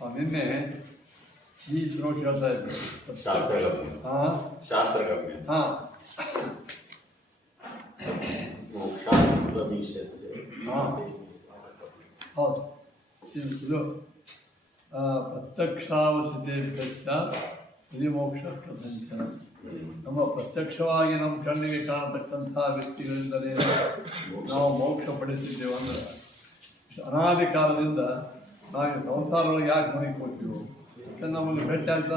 ನಿನ್ನೆ ಈ ಶ್ಲೋಕ ಹೇಳ್ತಾ ಇದ್ರು ಶಾಸ್ತ್ರಗಮ್ಯ ಹಾಂ ಹೌದು ಇದು ಪ್ರತ್ಯಕ್ಷಾವಸ್ಥೆಭ್ಯಶ್ಚ ವಿಮೋಕ್ಷ ಪ್ರಪಂಚನ. ನಮ್ಮ ಪ್ರತ್ಯಕ್ಷವಾಗಿ ನಮ್ಮ ಕಣ್ಣಿಗೆ ಕಾಣತಕ್ಕಂಥ ವ್ಯಕ್ತಿಗಳಿಂದಲೇ ನಾವು ಮೋಕ್ಷ ಪಡಿಸಿದ್ದೇವೆ ಅಂದರೆ ಅನಾದಿ ಕಾಲದಿಂದ ನಾವು ಸಂಸಾರಗಳಿಗೆ ಯಾಕೆ ಮನೆಗೆ ಹೋಗ್ತೀವಿ? ಯಾಕಂದ್ರೆ ನಮಗೆ ಭೇಟಿ ಆಗ್ತಾ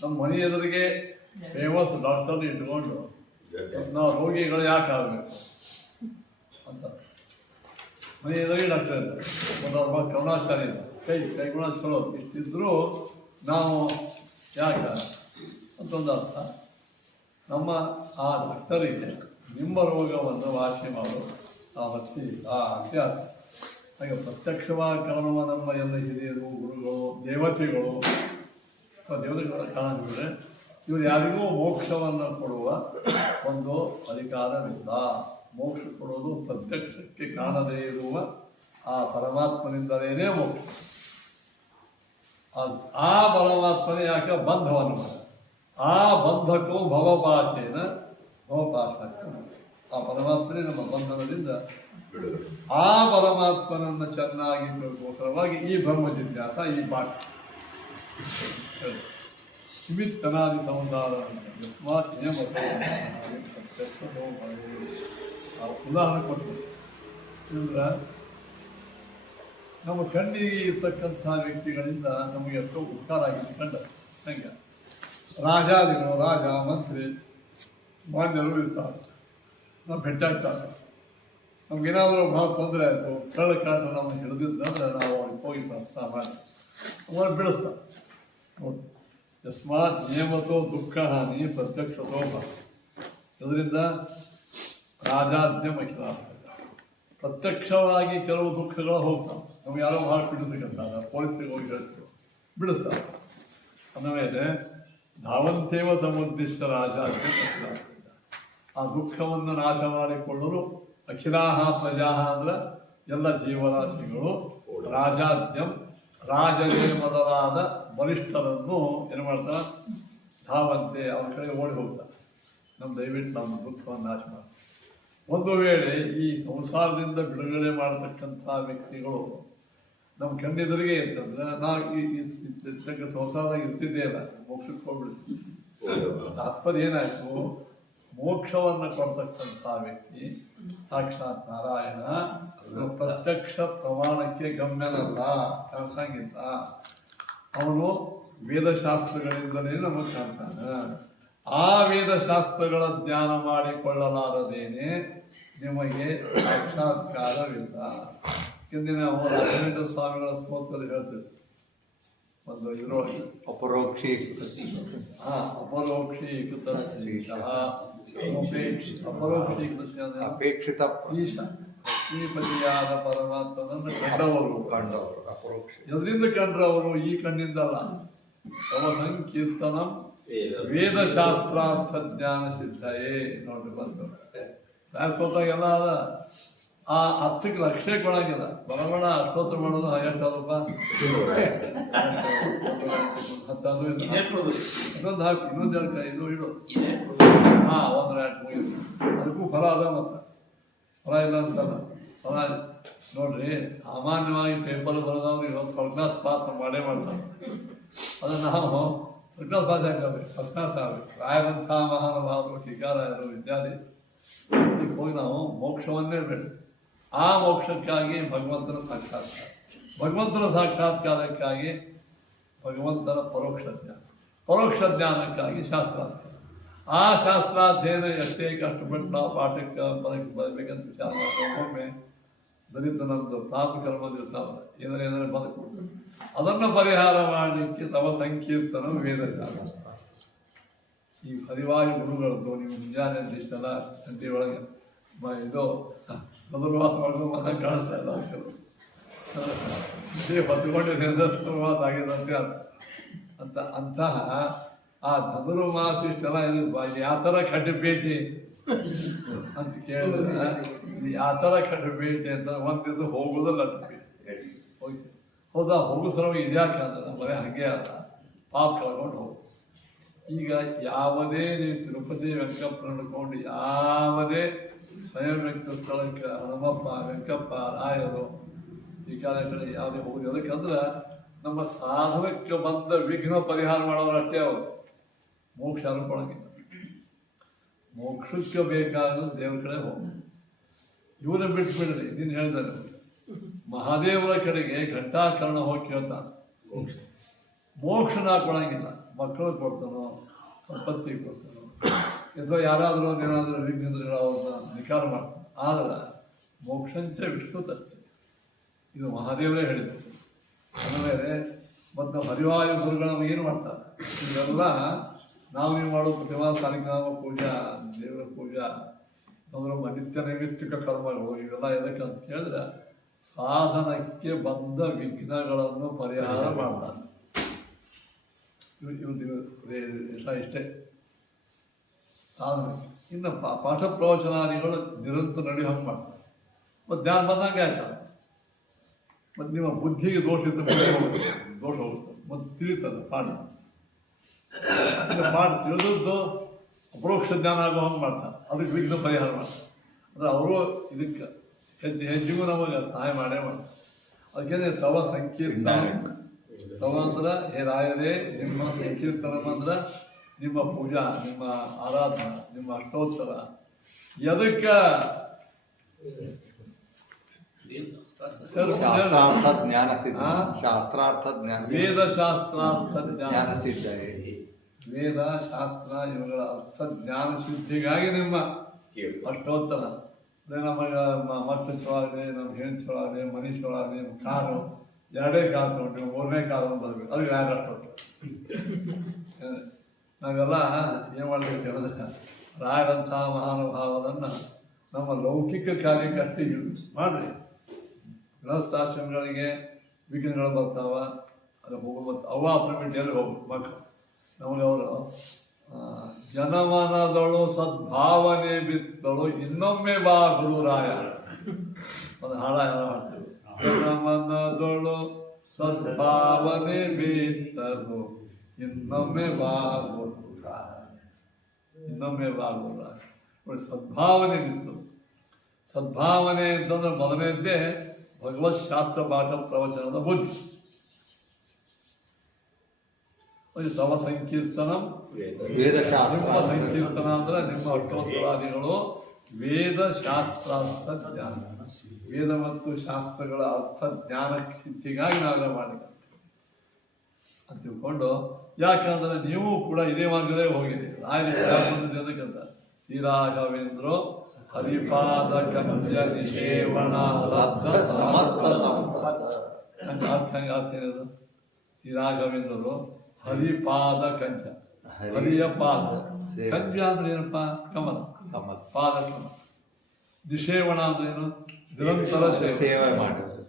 ನಮ್ಮ ಮನೆ ಎದುರಿಗೆ ಫೇಮಸ್ ಡಾಕ್ಟರ್ ಇಟ್ಕೊಂಡು ನಾವು ರೋಗಿಗಳು ಯಾಕೆ ಆಗಬೇಕು ಅಂತ ಮನೆ ಎದುರಿಗೆ ಡಾಕ್ಟರ್ ಇದ್ದಾರೆ, ಒಂದು ಅವ್ರ ಕರುಣಾಶಾಲಿ ಇಲ್ಲ, ಕೈಗುಣ ಚಲೋ ಇಷ್ಟಿದ್ರೂ ನಾವು ಯಾಕೆ ಅಂತ ಒಂದು ಅರ್ಥ. ನಮ್ಮ ಆ ಡಾಕ್ಟರಿಗೆ ನಿಮ್ಮ ರೋಗವನ್ನು ವಾಸಿ ಮಾಡೋ ಆ ಭಕ್ತಿ ಆ ಅಭ್ಯಾಸ. ಹಾಗೆ ಪ್ರತ್ಯಕ್ಷವಾಗಿ ಕಾಣುವ ನಮ್ಮ ಎಲ್ಲ ಹಿರಿಯರು, ಗುರುಗಳು, ದೇವತೆಗಳು ಅಥವಾ ದೇವತೆಗಳ ಕಾಣಿದ್ರೆ ಇವರು ಯಾರಿಗೂ ಮೋಕ್ಷವನ್ನು ಕೊಡುವ ಒಂದು ಅಧಿಕಾರವಿಲ್ಲ. ಮೋಕ್ಷ ಕೊಡೋದು ಪ್ರತ್ಯಕ್ಷಕ್ಕೆ ಕಾಣದೇ ಇರುವ ಆ ಪರಮಾತ್ಮನಿಂದಲೇ ಮೋಕ್ಷ. ಆ ಪರಮಾತ್ಮನೇ ಯಾಕೆ ಬಂಧವನ್ನು ಮಾಡ, ಆ ಬಂಧಕ್ಕೂ ಭವಪಾಶೇನ ಭವಪಾಶ. ಆ ಪರಮಾತ್ಮನೇ ನಮ್ಮ ಬಂಧನದಿಂದ ಆ ಪರಮಾತ್ಮನನ್ನು ಚೆನ್ನಾಗಿ ತಿಳ್ಕೋಸ್ಕರವಾಗಿ ಈ ಬ್ರಹ್ಮ ಜಿಜ್ಞಾಸ, ಈ ಪಾಠ ನಿಮಿತ್ತನಾದಿ ಸಂಸಾರ ಯಸ್ಮಾತ್ ಉದಾಹರಣೆ ಕೊಟ್ಟು ಅಂದ್ರೆ ನಮ್ಮ ಕಣ್ಣಿಗೆ ಇರ್ತಕ್ಕಂಥ ವ್ಯಕ್ತಿಗಳಿಂದ ನಮಗೆ ಎಷ್ಟೋ ಉಪಕಾರ ಆಗಿದೆ. ಕಂಡ ಹಂಗೆ ರಾಜಾದಿಗಳು, ರಾಜ, ಮಂತ್ರಿ, ಮಾನ್ಯರು ಇರ್ತಾರೆ, ನಾವು ಭೇಟಿಯಾಗ್ತಾರೆ. ನಮಗೇನಾದರೂ ಭಾಳ ತೊಂದರೆ ಆಯಿತು, ಕಳ್ಳಕಾಟ ನಾವು ಹಿಡಿದಿದ್ದಂದ್ರೆ ನಾವು ಅವ್ರಿಗೆ ಹೋಗಿ ಪ್ರಸ್ತಾವ ಮಾಡಿ ಅವ್ರು ಬಿಡಿಸ್ತಾರೆ. ನೋಡಿ, ಯಸ್ಮಾತ್ ನೇಮತೋ ದುಃಖ ಹಾನಿ ಪ್ರತ್ಯಕ್ಷತೋ ಭಾವ. ಇದರಿಂದ ರಾಜಾಜ್ಞೆ ಅಖಿಲ ಪ್ರತ್ಯಕ್ಷವಾಗಿ ಕೆಲವು ದುಃಖಗಳು ಹೋಗ್ತಾವೆ. ನಮ್ಗೆ ಯಾರೋ ಭಾಳ ಬಿಡಿಸಬೇಕಂತಾಗ ಪೊಲೀಸರಿಗೆ ಹೋಗಿ ಹೇಳ್ತೀವಿ, ಬಿಡಿಸ್ತಾರೆ. ಅಂದಮೇಲೆ ಧಾವಂತೇವ ತಮುದ್ದೇಶ ರಾಜಾಜ್ಞೆ ಅಖಿಲ. ಆ ದುಃಖವನ್ನು ನಾಶ ಮಾಡಿಕೊಳ್ಳಲು ಅಖಿಲಾಹ ಪ್ರಜಾ ಅಂದ್ರೆ ಎಲ್ಲ ಜೀವರಾಶಿಗಳು ರಾಜಾದ್ಯಂ ರಾಜನೇ ಮೊದಲಾದ ವರಿಷ್ಠರನ್ನು ಏನು ಮಾಡ್ತಾರೆ, ಧಾವಂತೆ ಅವ್ರ ಕಡೆ ಓಡಿ ಹೋಗ್ತಾರೆ. ನಮ್ಮ ದಯವಿಟ್ಟು ನಮ್ಮ ದುಃಖವನ್ನು ನಾಶ ಮಾಡಿ. ಒಂದು ವೇಳೆ ಈ ಸಂಸಾರದಿಂದ ಬಿಡುಗಡೆ ಮಾಡತಕ್ಕಂಥ ವ್ಯಕ್ತಿಗಳು ನಮ್ಮ ಕಣ್ಣೆದುರಿಗೆ ಇರ್ತಂದ್ರೆ ನಾವು ಈ ಸಂಸಾರದಾಗ ಇರ್ತಿದ್ದೇ ಇಲ್ಲ, ಮೋಕ್ಷಕ್ಕೆ ಹೋಗ್ಬಿಡ್ತೀವಿ. ತಾತ್ಪರ್ಯ ಏನಾಯಿತು, ಮೋಕ್ಷವನ್ನು ಕೊಡ್ತಕ್ಕಂಥ ವ್ಯಕ್ತಿ ಸಾಕ್ಷಾತ್ ನಾರಾಯಣ ಪ್ರತ್ಯಕ್ಷ ಪ್ರಮಾಣಕ್ಕೆ ಗಮ್ಯನಲ್ಲ, ಕನಸಂಗಿಲ್ಲ. ಅವನು ವೇದಶಾಸ್ತ್ರಗಳಿಂದಲೇ ನಮಗೆ ಕಾಣ್ತಾನೆ. ಆ ವೇದಶಾಸ್ತ್ರಗಳ ಜ್ಞಾನ ಮಾಡಿಕೊಳ್ಳಲಾರದೇನೆ ನಿಮಗೆ ಸಾಕ್ಷಾತ್ಕಾರವಿಲ್ಲ. ಹಿಂದಿನ ಅವರು ಹದಿನೆಂಟು ಸ್ವಾಮಿಗಳ ಸ್ತೋತ್ರದಲ್ಲಿ ಹೇಳ್ತಿದ್ರು, ಒಂದು ಇದರೊಳಗೆ ಅಪರೋಕ್ಷೀಕೃತ ಅಪೇಕ್ಷಿತ ಈಶ ಶ್ರೀಪತಿಯಾದ ಪರಮಾತ್ಮನನ್ನು ಕಂಡವರು ಅಪರೋಕ್ಷ. ಎದರಿಂದ ಕಂಡ್ರವರು? ಈ ಕಣ್ಣಿಂದಲ್ಲ. ತವ ಸಂಕೀರ್ತನಂ ವೇದಶಾಸ್ತ್ರಾರ್ಥ ಜ್ಞಾನ ಸಿದ್ಧಯೇ. ನೋಡ್ರಿ ಬಂದು ಸ್ತೋತ್ರಾಗೆಲ್ಲ ಅದ. ಆ ಅರ್ಥಕ್ಕೆ ಲಕ್ಷ್ಯ ಕೊಡಂಗಿಲ್ಲ. ಬರಬೇಡ ಅಷ್ಟೋತ್ರ ಮಾಡೋದು ಎಷ್ಟದಪ್ಪ, ಇನ್ನೊಂದು ಹಾಕಿ, ಇನ್ನೊಂದು ಹೇಳ್ಕ, ಇದು ಇಡು, ಹಾಂ ಒಂದು ರ್ಯಾಟ್ ಮುಗಿದು. ಅದಕ್ಕೂ ಫಲ ಅದ. ಮತ್ತು ಫಲ ಇಲ್ಲ ಅಂತಲ್ಲ, ಫಲ ನೋಡ್ರಿ. ಸಾಮಾನ್ಯವಾಗಿ ಪೇಪರ್ ಬರೋದವ್ರು ಇವತ್ತು ಫಸ್ಟ್ ಕ್ಲಾಸ್ ಪಾಸ್ ಮಾಡೇ ಮಾಡ್ತಾರೆ. ಅದನ್ನು ನಾವು ಫಸ್ಟ್ ಕ್ಲಾಸ್ ಪಾಸ್ ಆಗಬೇಕು, ಫಸ್ಟ್ ಕ್ಲಾಸ್ ಆಗಬೇಕು. ರಾಯರಂಥ ಮಹಾನುಭಾವರು, ಟೀಕಾರಾಯರು ಇತ್ಯಾದಿ ಹೋಗಿ ನಾವು ಮೋಕ್ಷವನ್ನೇ ಬೇಡ. ಆ ಮೋಕ್ಷಕ್ಕಾಗಿ ಭಗವಂತನ ಸಾಕ್ಷಾತ್ಕಾರ, ಭಗವಂತನ ಸಾಕ್ಷಾತ್ಕಾರಕ್ಕಾಗಿ ಭಗವಂತನ ಪರೋಕ್ಷ ಜ್ಞಾನ, ಪರೋಕ್ಷ ಜ್ಞಾನಕ್ಕಾಗಿ ಶಾಸ್ತ್ರಾಧ್ಯಯನ. ಆ ಶಾಸ್ತ್ರಾಧ್ಯಯನ ಎಷ್ಟೇ ಕಷ್ಟಪಟ್ಟು ನಾವು ಪಾಠಕ್ಕೆ ಪದಕ್ಕೆ ಬರಬೇಕಂತ ವಿಚಾರ ಒಮ್ಮೆ ದಲಿತನಂದು ಪಾಪ ಕರ್ಮದಿರ್ತಾವಲ್ಲ, ಏನಾರೆ ಬದುಕು, ಅದನ್ನು ಪರಿಹಾರ ಮಾಡಲಿಕ್ಕೆ ತವ ಸಂಕೀರ್ತನ ವೇದಶಾಸ್ತ್ರ. ಈ ಹರಿವಾಯು ಗುರುಗಳದ್ದು ನೀವು ಮುಂಜಾನೆ ಇಷ್ಟೆಲ್ಲ ಗಂಟೆ ಒಳಗೆ ಇದು ಮೊದಲುವಾಸ ಒಳಗೆ ಮತ ಕಾಣಿಸ್ತಾ ಇಲ್ಲ. ಹೊತ್ಕೊಂಡಿದೆ ಶುರುವಾತ ಆಗಿದಂತೆ ಅಂತ ಅಂತಹ ಆ ಧನುರ್ಮಾಸ ಇಷ್ಟೆಲ್ಲ ಇದು ಯಾವ ಥರ ಕಡ್ಡಬೇಟಿ ಅಂತ ಕೇಳಿದ್ರೆ ಯಾವ ಥರ ಕಡ್ಡಬೇಟಿ ಅಂತ ಒಂದು ದಿವಸ ಹೋಗೋದಲ್ಲ ಹೋಗ್ತೀವಿ. ಹೌದಾ, ಹೋಗೋ ಸಲುವಾಗಿ ಇದ್ಯಾಕೆ ಅಂದ್ರೆ ಬರೀ ಹಾಗೆ ಅಲ್ಲ, ಪಾಪ ಕಳ್ಕೊಂಡು ಹೋಗು. ಈಗ ಯಾವುದೇ ನೀವು ತಿರುಪತಿ ವೆಂಕಪ್ಪ ನಡ್ಕೊಂಡು ಯಾವುದೇ ಸ್ವಯಂ ವ್ಯಕ್ತ ಸ್ಥಳಕ್ಕೆ ಹನುಮಪ್ಪ, ವೆಂಕಪ್ಪ, ರಾಯರು ಈ ಕಾಲ ಕಡೆ ಯಾವುದೇ ಹೋಗಿ, ಅದಕ್ಕಂದ್ರೆ ನಮ್ಮ ಸಾಧನಕ್ಕೆ ಬಂದ ವಿಘ್ನ ಪರಿಹಾರ ಮಾಡೋರು ಅಷ್ಟೇ ಅವರು. ಮೋಕ್ಷ ಅನ್ಕೊಳಂಗಿಲ್ಲ. ಮೋಕ್ಷಕ್ಕೆ ಬೇಕಾದ ದೇವ್ರ ಕಡೆ ಹೋಗಿ ಇವನ್ನ ಬಿಟ್ಬಿಡ್ರಿ. ನೀನು ಹೇಳಿದಾರೆ ಮಹಾದೇವರ ಕಡೆಗೆ ಘಂಟಾಕರ್ಣ ಹೋಗಿ ಕೇಳ್ತಾನೆ, ಮೋಕ್ಷನ ಕೊಡಂಗಿಲ್ಲ. ಮಕ್ಕಳು ಕೊಡ್ತಾನೋ, ಸಂಪತ್ತಿ ಕೊಡ್ತಾನೋ, ಅಥವಾ ಯಾರಾದರೂ ಏನಾದರೂ ವಿಘ್ನಗಳು ಅವ್ರನ್ನ ನಿಕಾರ ಮಾಡ್ತಾನೆ. ಆದ್ರೆ ಮೋಕ್ಷಂಚ ವಿಷ್ಣುತಷ್ಟೇ, ಇದು ಮಹಾದೇವರೇ ಹೇಳಿದ್ರು. ಆಮೇಲೆ ಮತ್ತು ಹರಿವಾಯು ಗುರುಗಳು ಏನು ಮಾಡ್ತಾರೆ, ಇದೆಲ್ಲ ನಾವು ನೀವು ಮಾಡೋ ಪ್ರತಿಮಾ ಸಾಲಿಗ್ರಾಮ ಪೂಜಾ, ದೇವರ ಪೂಜಾ, ನಮ್ಮ ನಿತ್ಯ ನೈಮಿತ್ತಿಕ ಕರ್ಮಗಳು ಇವೆಲ್ಲ ಎದಕ್ಕೆ ಅಂತ ಕೇಳಿದ್ರೆ ಸಾಧನಕ್ಕೆ ಬಂದ ವಿಘ್ನಗಳನ್ನು ಪರಿಹಾರ ಮಾಡ್ತಾರೆ. ಇಷ್ಟೇ ಸಾಧನ. ಇನ್ನು ಪಾಠ ಪ್ರವಚನಾದಿಗಳು ನಿರಂತರ ನಡೆಯೋ ಹಂಗೆ ಮಾಡ್ತಾರೆ. ಮತ್ತು ಧ್ಯಾನ ಬಂದಂಗೆ ಆಯ್ತಲ್ಲ, ಮತ್ತು ನಿಮ್ಮ ಬುದ್ಧಿಗೆ ದೋಷ ಹೋಗುತ್ತೆ, ದೋಷ ಹೋಗುತ್ತೆ, ಮತ್ತು ತಿಳಿತದೆ ಪಾಠ. ಪಾಠ ತಿಳಿದದ್ದು ಅಪರೋಕ್ಷ ಜ್ಞಾನ ಆಗೋ ಹಂಗೆ ಮಾಡ್ತಾರೆ, ಅದಕ್ಕೆ ವಿಘ್ನ ಪರಿಹಾರ ಮಾಡ್ತಾರೆ. ಅಂದರೆ ಅವರು ಇದಕ್ಕೆ ಹೆಜ್ಜೆಗೂ ನಮಗೆ ಸಹಾಯ ಮಾಡೇ ಮಾಡ್ತಾರೆ. ಅದಕ್ಕೆ ತವ ಸಂಕೀರ್ತನ, ತವ ಅಂದ್ರೆ ಹೇ ರಾಯರೇ ನಿಮ್ಮ ಸಂಕೀರ್ತನ ಅಂದ್ರೆ ನಿಮ್ಮ ಪೂಜಾ, ನಿಮ್ಮ ಆರಾಧನಾ, ನಿಮ್ಮ ಅಷ್ಟೋತ್ತರ ಎದಕ್ಕೆ ಶಾಸ್ತ್ರಾರ್ಥ ಜ್ಞಾನ ಸಿದ್ಧ, ಶಾಸ್ತ್ರಾರ್ಥ ಜ್ಞಾನ, ವೇದ ಶಾಸ್ತ್ರಾರ್ಥ ಜ್ಞಾನ ಸಿದ್ಧ, ವೇದ ಶಾಸ್ತ್ರ ಇವುಗಳ ಅರ್ಥ ಜ್ಞಾನ ಸಿದ್ಧಿಗಾಗಿ ನಿಮ್ಮ ಅಷ್ಟೋತ್ತರ. ನಮಗೆ ಮಕ್ಕಳ ಚೊಳಾಗಲಿ, ನಮ್ಮ ಹೆಣ್ಣು ಚೊಳಾಗಲಿ, ಮನೆ ಚೊಳಾಗಲಿ, ಕಾರು ಎರಡೇ ಕಾರು ತೊಗೊಂಡು ಮೂರನೇ ಕಾರು ಅಂತ ಬರಬೇಕು, ಅದಕ್ಕೆ ಯಾರು ಅಷ್ಟೋತ್ತರ. ನಾವೆಲ್ಲ ಏನು ಮಾಡಬೇಕು ಹೇಳಿದ್ರೆ ರಾಯರಂಥ ಮಹಾನುಭಾವರನ್ನು ನಮ್ಮ ಲೌಕಿಕ ಕಾರ್ಯಕ್ಕೆ ಅಷ್ಟೇ ಯೂಸ್ ಮಾಡಿರಿ. ಗೃಹಸ್ಥಾಶ್ರಮಗಳಿಗೆ ವಿಘ್ನಗಳು ಬರ್ತಾವ, ಅದು ಹೋಗಿ ಬರ್ತಾವ, ಅವ ಅಪ್ರಮಿಟಿಯಲ್ಲಿ ಹೋಗ್ಬೇಕು ಮಕ್ಕಳು. ನಮಗೆ ಅವರು ಜನಮನದಳು ಸದ್ಭಾವನೆ ಬಿತ್ತಳು ಇನ್ನೊಮ್ಮೆ ಬಾ ಗುರುರಾಯ ಒಂದು ಹಾಡ ಹಾಡ್ತೀವಿ. ಜನಮನದಳು ಸದ್ಭಾವನೆ ಬಿತ್ತಲು ಇನ್ನೊಮ್ಮೆ ಬಾ ಗುರುರಾಯ, ಇನ್ನೊಮ್ಮೆ ಬಾ ಗುರುರಾಯ. ನೋಡಿ, ಸದ್ಭಾವನೆ ಬಿತ್ತು. ಸದ್ಭಾವನೆ ಅಂತಂದ್ರೆ ಮೊದಲನೇದ್ದೇ ಭಗವತ್ ಶಾಸ್ತ್ರ ಪಾಠ ಪ್ರವಚನದ ಬುದ್ಧಿ. ತವ ಸಂಕೀರ್ತನ, ನಿಮ್ಮ ಸಂಕೀರ್ತನ ಅಂದ್ರೆ ನಿಮ್ಮ ಅಷ್ಟೋತ್ತರಾದಿಗಳು ವೇದ ಶಾಸ್ತ್ರಾರ್ಥ ಜ್ಞಾನ, ವೇದ ಮತ್ತು ಶಾಸ್ತ್ರಗಳ ಅರ್ಥ ಜ್ಞಾನ ಸಿದ್ಧಿಗಾಗಿ ನಾವೆಲ್ಲ ಮಾಡಿದ ಅಂತ ತಿಳ್ಕೊಂಡು. ಯಾಕಂದ್ರೆ ನೀವು ಕೂಡ ಇದೇ ಮಾರ್ಗದೇ ಹೋಗಿದೆ. ರಾಯರಿಗಂತ ಶ್ರೀರಾಘವೇಂದ್ರೋ ಹರಿಪಾದ ಕಂಜ ನಿಷೇವಣ ಸಮಸ್ತ ಸಂಪದ. ಅರ್ಥ ಏನಿದೆ? ಶ್ರೀರಾಘವೇಂದ್ರರು ಹರಿಪಾದ ಕಂಜ, ಹರಿಯ ಪಾದ, ಕಂಜ ಅಂದ್ರೆ ಏನಪ್ಪ? ಕಮಲ, ಕಮಲ ಪಾದ ಕಮಲ. ನಿಷೇವಣ ಅಂದ್ರೆ ಏನು? ನಿರಂತರ ಸೇವೆ ಮಾಡುವುದು.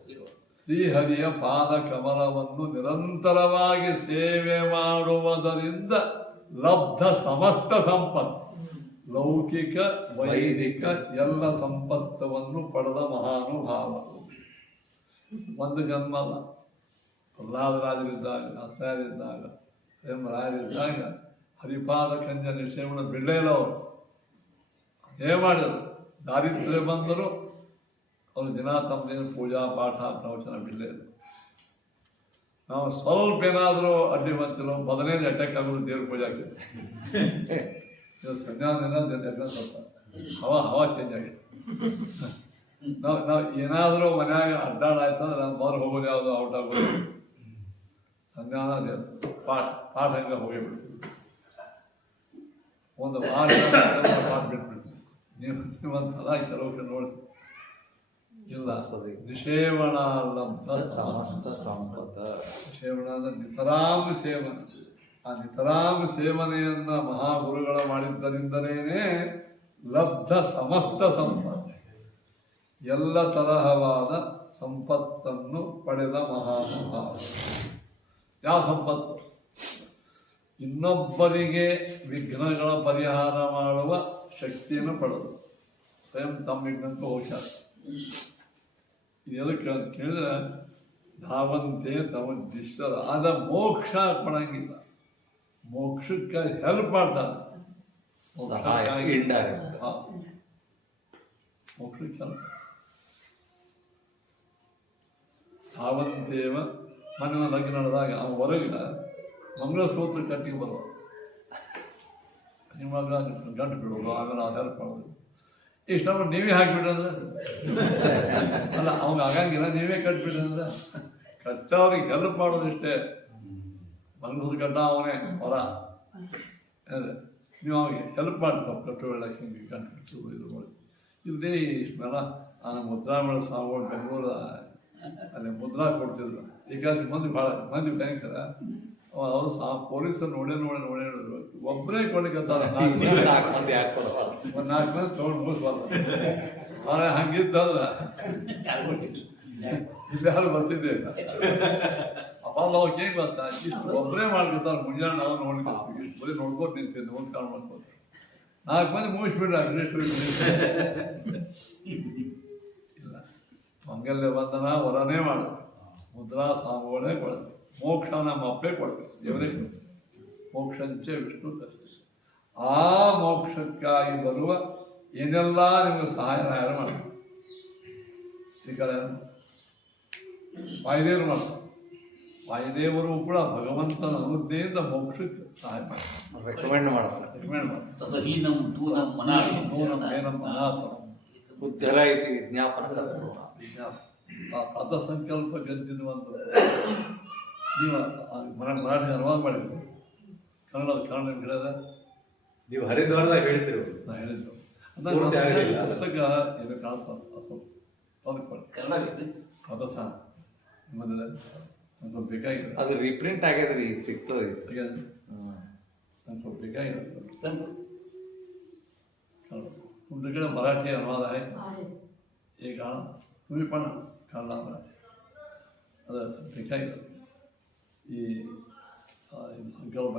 ಶ್ರೀಹರಿಯ ಪಾದ ಕಮಲವನ್ನು ನಿರಂತರವಾಗಿ ಸೇವೆ ಮಾಡುವುದರಿಂದ ಲಬ್ಧ ಸಮಸ್ತ ಸಂಪತ್ತು, ಲೌಕಿಕ ವೈದಿಕ ಎಲ್ಲ ಸಂಪತ್ತವನ್ನು ಪಡೆದ ಮಹಾನುಭಾವರು. ಒಂದು ಜನ್ಮ ಅಲ್ಲ, ಪ್ರಹ್ಲಾದರಾಜರಿದ್ದಾಗ, ಆಚಾರ್ಯರಿದ್ದಾಗ, ಸ್ವಯಂ ರಾಯರಿದ್ದಾಗ ಹರಿಪಾದ ಕಂಜ ನಿಷೇವಣ ಬಿಡಲೇ ಇಲ್ಲ. ಅವರು ಅದೇ ಮಾಡಿದರು. ದಾರಿದ್ರ್ಯ ಬಂದರು, ಅವರು ದಿನ ತಮ್ಮದೇನು ಪೂಜಾ ಪಾಠ ಪ್ರವಚನ ಬಿಡಲೇ ಇಲ್ಲ. ನಾವು ಸ್ವಲ್ಪ ಏನಾದರೂ ಅಡ್ಡಿ ಬಂತಿರೋ ಮೊದಲನೇ ಅಟ್ಯಾಕ್ ಆಗೋದು ದೇವ್ರ ಪೂಜೆ ಆಗ್ತಿತ್ತು. ಇವತ್ತು ಸಂಜ್ಞಾನೆಲ್ಲ ಸ್ವಲ್ಪ ಹವಾ ಚೇಂಜ್ ಆಗಿದೆ. ನಾವು ಏನಾದರೂ ಮನ್ಯಾಗ ಅಡ್ಡಾಡಾಯ್ತಂದ್ರೆ ನಾನು ಮೊದಲು ಹೋಗೋದು ಯಾವುದು ಔಟ್ ಆಗೋದು ಸಂಜ್ಞಾನ ಪಾಠ ಹಂಗೆ ಹೋಗಿಬಿಡ್ತೀವಿ. ಒಂದು ಪಾಠ ಬಿಟ್ಬಿಡ್ತೀವಿ. ನೀವಂತಲ್ಲ ಕೆಲವು ನೋಡ್ತೀವಿ. ಇಲ್ಲ, ನಿಷೇವಣ ಅಲ್ಲಂತ ಸಮಸ್ತ ಸಂಪದ. ನಿಷೇವಣ ಅಂದ್ರೆ ನಿತರಾಮ ಸೇವನೆ. ಆ ನಿತರಾಮ ಸೇವನೆಯನ್ನ ಮಹಾಗುರುಗಳು ಮಾಡಿದ್ದರಿಂದಲೇ ಲಬ್ಧ ಸಮಸ್ತ ಸಂಪತ್ತು, ಎಲ್ಲ ತರಹವಾದ ಸಂಪತ್ತನ್ನು ಪಡೆದ ಮಹಾನುಭಾವ. ಯಾವ ಸಂಪತ್ತು? ಇನ್ನೊಬ್ಬರಿಗೆ ವಿಘ್ನಗಳ ಪರಿಹಾರ ಮಾಡುವ ಶಕ್ತಿಯನ್ನು ಪಡೆದು ಸ್ವಯಂ ತಮ್ಮ ವಿಘ್ನಕ್ಕೂ ಹುಷಾರು. ಇದು ಎದಕ್ಕೆ ಅಂತ ಕೇಳಿದ್ರೆ ಧಾವಂತೆ ತಮುದ್ದಿಶ್ವರ ಆದ ಮೋಕ್ಷ ಕೊಡಂಗಿಲ್ಲ, ಮೋಕ್ಷಕ್ಕೆ ಹೆಲ್ಪ್ ಮಾಡ್ತಾರೆ. ಸಹಾಯ indirect. ಮೋಕ್ಷಕ್ಕೆ ಹೆಲ್ಪ್ ಧಾವಂತೇವ. ಮನೆಯ ಲಗ್ನ ನಡೆದಾಗ ಅವನ ಹೊರಗೆ ಮಂಗಳಸೂತ್ರ ಕಟ್ಟಿಗೆ ಬರುವ ನಿಮಗೆ ಗಂಟು ಬಿಡೋದು, ಆಮೇಲೆ ನಾವು ಹೆಲ್ಪ್ ಮಾಡೋದು. ಇಷ್ಟ ನೀವೇ ಹಾಕಿಬಿಡ್ರಿ ಅಂದ್ರೆ ಅಲ್ಲ, ಅವಾಗ ಆಗಂಗಿಲ್ಲ, ನೀವೇ ಕಟ್ಬಿಡ್ರಿ ಅಂದ್ರೆ ಕಟ್ಟವ್ರಿಗೆ ಹೆಲ್ಪ್ ಮಾಡೋದಿಷ್ಟೇ. ಮಂಗಳಸೂತ್ರ ಕಟ್ಟ ಅವನೇ ಹೊರ ಅಂದರೆ ನೀವು ಅವಿಗೆ ಹೆಲ್ಪ್ ಮಾಡಿ ಸ್ವಲ್ಪ ಕಟ್ಟುಕೊಳ್ಳಕ್ಕೆ ಹಿಂಗೆ ಗಂಟು ಬಿಟ್ಟು ಇದು ಮಾಡಿ ಇಲ್ಲದೇ ಇಷ್ಟೆಲ್ಲ ಮುದ್ರಾಮಳ ಸ್ವಾಮಿಗಳು ಬೆಂಗಳೂರು ಅಲ್ಲಿ ಮುದ್ರಾ ಕೊಡ್ತಿದ್ರು. ಏಕಾಸಿ ಮಂದಿ ಬ್ಯಾಂಕರ ಅವರು ಪೊಲೀಸರು ನೋಡೇ ನೋಡಿದ್ರು ಒಬ್ಬರೇ ಕೊಡ್ಲಿಕ್ಕಂತಾರ ಒಂದು 4 ಮಂದಿ ತೊಗೊಂಡು ಮುಗಿಸ್ಬಾರ್ದು. ಆದರೆ ಹಂಗಿತ್ತಂದ್ರೆ ಇಲ್ಲಿ ಯಾರು ಬರ್ತಿದ್ದೆ ಅಪ್ಪ ಅವ್ರಿಗೆ ಏನು ಗೊತ್ತಾ, ಇಷ್ಟು ಒಬ್ಬರೇ ಮಾಡ್ಕೊತಾರೆ. ಮುಂಜಾನೆ ನಾವು ನೋಡ್ಕೊತೀವಿ, ಇಷ್ಟು ಬರೀ ನೋಡ್ಕೊಂಡು ನಿಂತಿದ್ದೆ, ನಮಸ್ಕಾರ ಮಾಡ್ಕೊತಾರೆ. 4 ಮಂದಿ ಮುಗಿಸ್ಬಿಡ್ರಿ ಅಗ್ನಿಷ್ಟು ಇಲ್ಲ. ಮಂಗಲ್ಯ ಬಂಧನ ವರನೇ ಮಾಡಬೇಕು, ಮುದ್ರಾ ಸ್ವಾಮಿಗಳೇ ಕೊಡಬೇಕು, ಮೋಕ್ಷ ನಮ್ಮ ಅಪ್ಪೇ ಕೊಡಬೇಕು, ದೇವರೇ ಕೊಡಬೇಕು. ಮೋಕ್ಷಂಚೆ ವಿಷ್ಣು ಕಷ್ಟ. ಆ ಮೋಕ್ಷಕ್ಕಾಗಿ ಬರುವ ಏನೆಲ್ಲ ನಿಮಗೆ ಸಹಾಯ ಮಾಡಬೇಕು. ಈಗ ವಾಯುದೇವರು ಮಾಡ್ತಾರೆ. ವಾಯುದೇವರು ಕೂಡ ಭಗವಂತನ ಅನುಜ್ಞೆಯಿಂದ ಮೋಕ್ಷಕ್ಕೆ ಸಹಾಯ ಮಾಡ್ತಾರೆ, ರೆಕಮೆಂಡ್ ಮಾಡ್ತಾರೆ. ಉದ್ಧರ ಇತಿ ವಿಜ್ಞಾಪನ ಅಥ ಸಂಕಲ್ಪ ಗೆದ್ದಿರುವಂಥ ನೀವು ಮರಾಠಿ ಅನುವಾದ ಮಾಡಿದ್ರು. ಕನ್ನಡ ಗಿಡದ ನೀವು ಹರಿದ್ವಾರದಾಗ ಹೇಳ್ತಿರು, ನಾನು ಹೇಳಿದ್ದು ಪುಸ್ತಕ ಏನು ಕಾಣಿಸ್ತು ಅದು ಸಹ ನಿಮ್ಮದು ಸ್ವಲ್ಪ ಬೇಕಾಗಿದೆ. ಅದು ರೀಪ್ರಿಂಟ್ ಆಗ್ಯದ್ರಿ, ಈಗ ಸಿಗ್ತದೆ. ನಂಗೆ ಸ್ವಲ್ಪ ಬೇಕಾಗಿದೆ. तुमच्या कडे मराठी अनुवाद आहे? एक गाणं तुम्ही पण काढला मराठी. ಅದು ಬೇಕಾಗಿಲ್ಲ. ಈ ಸಂಕಲ್ಪ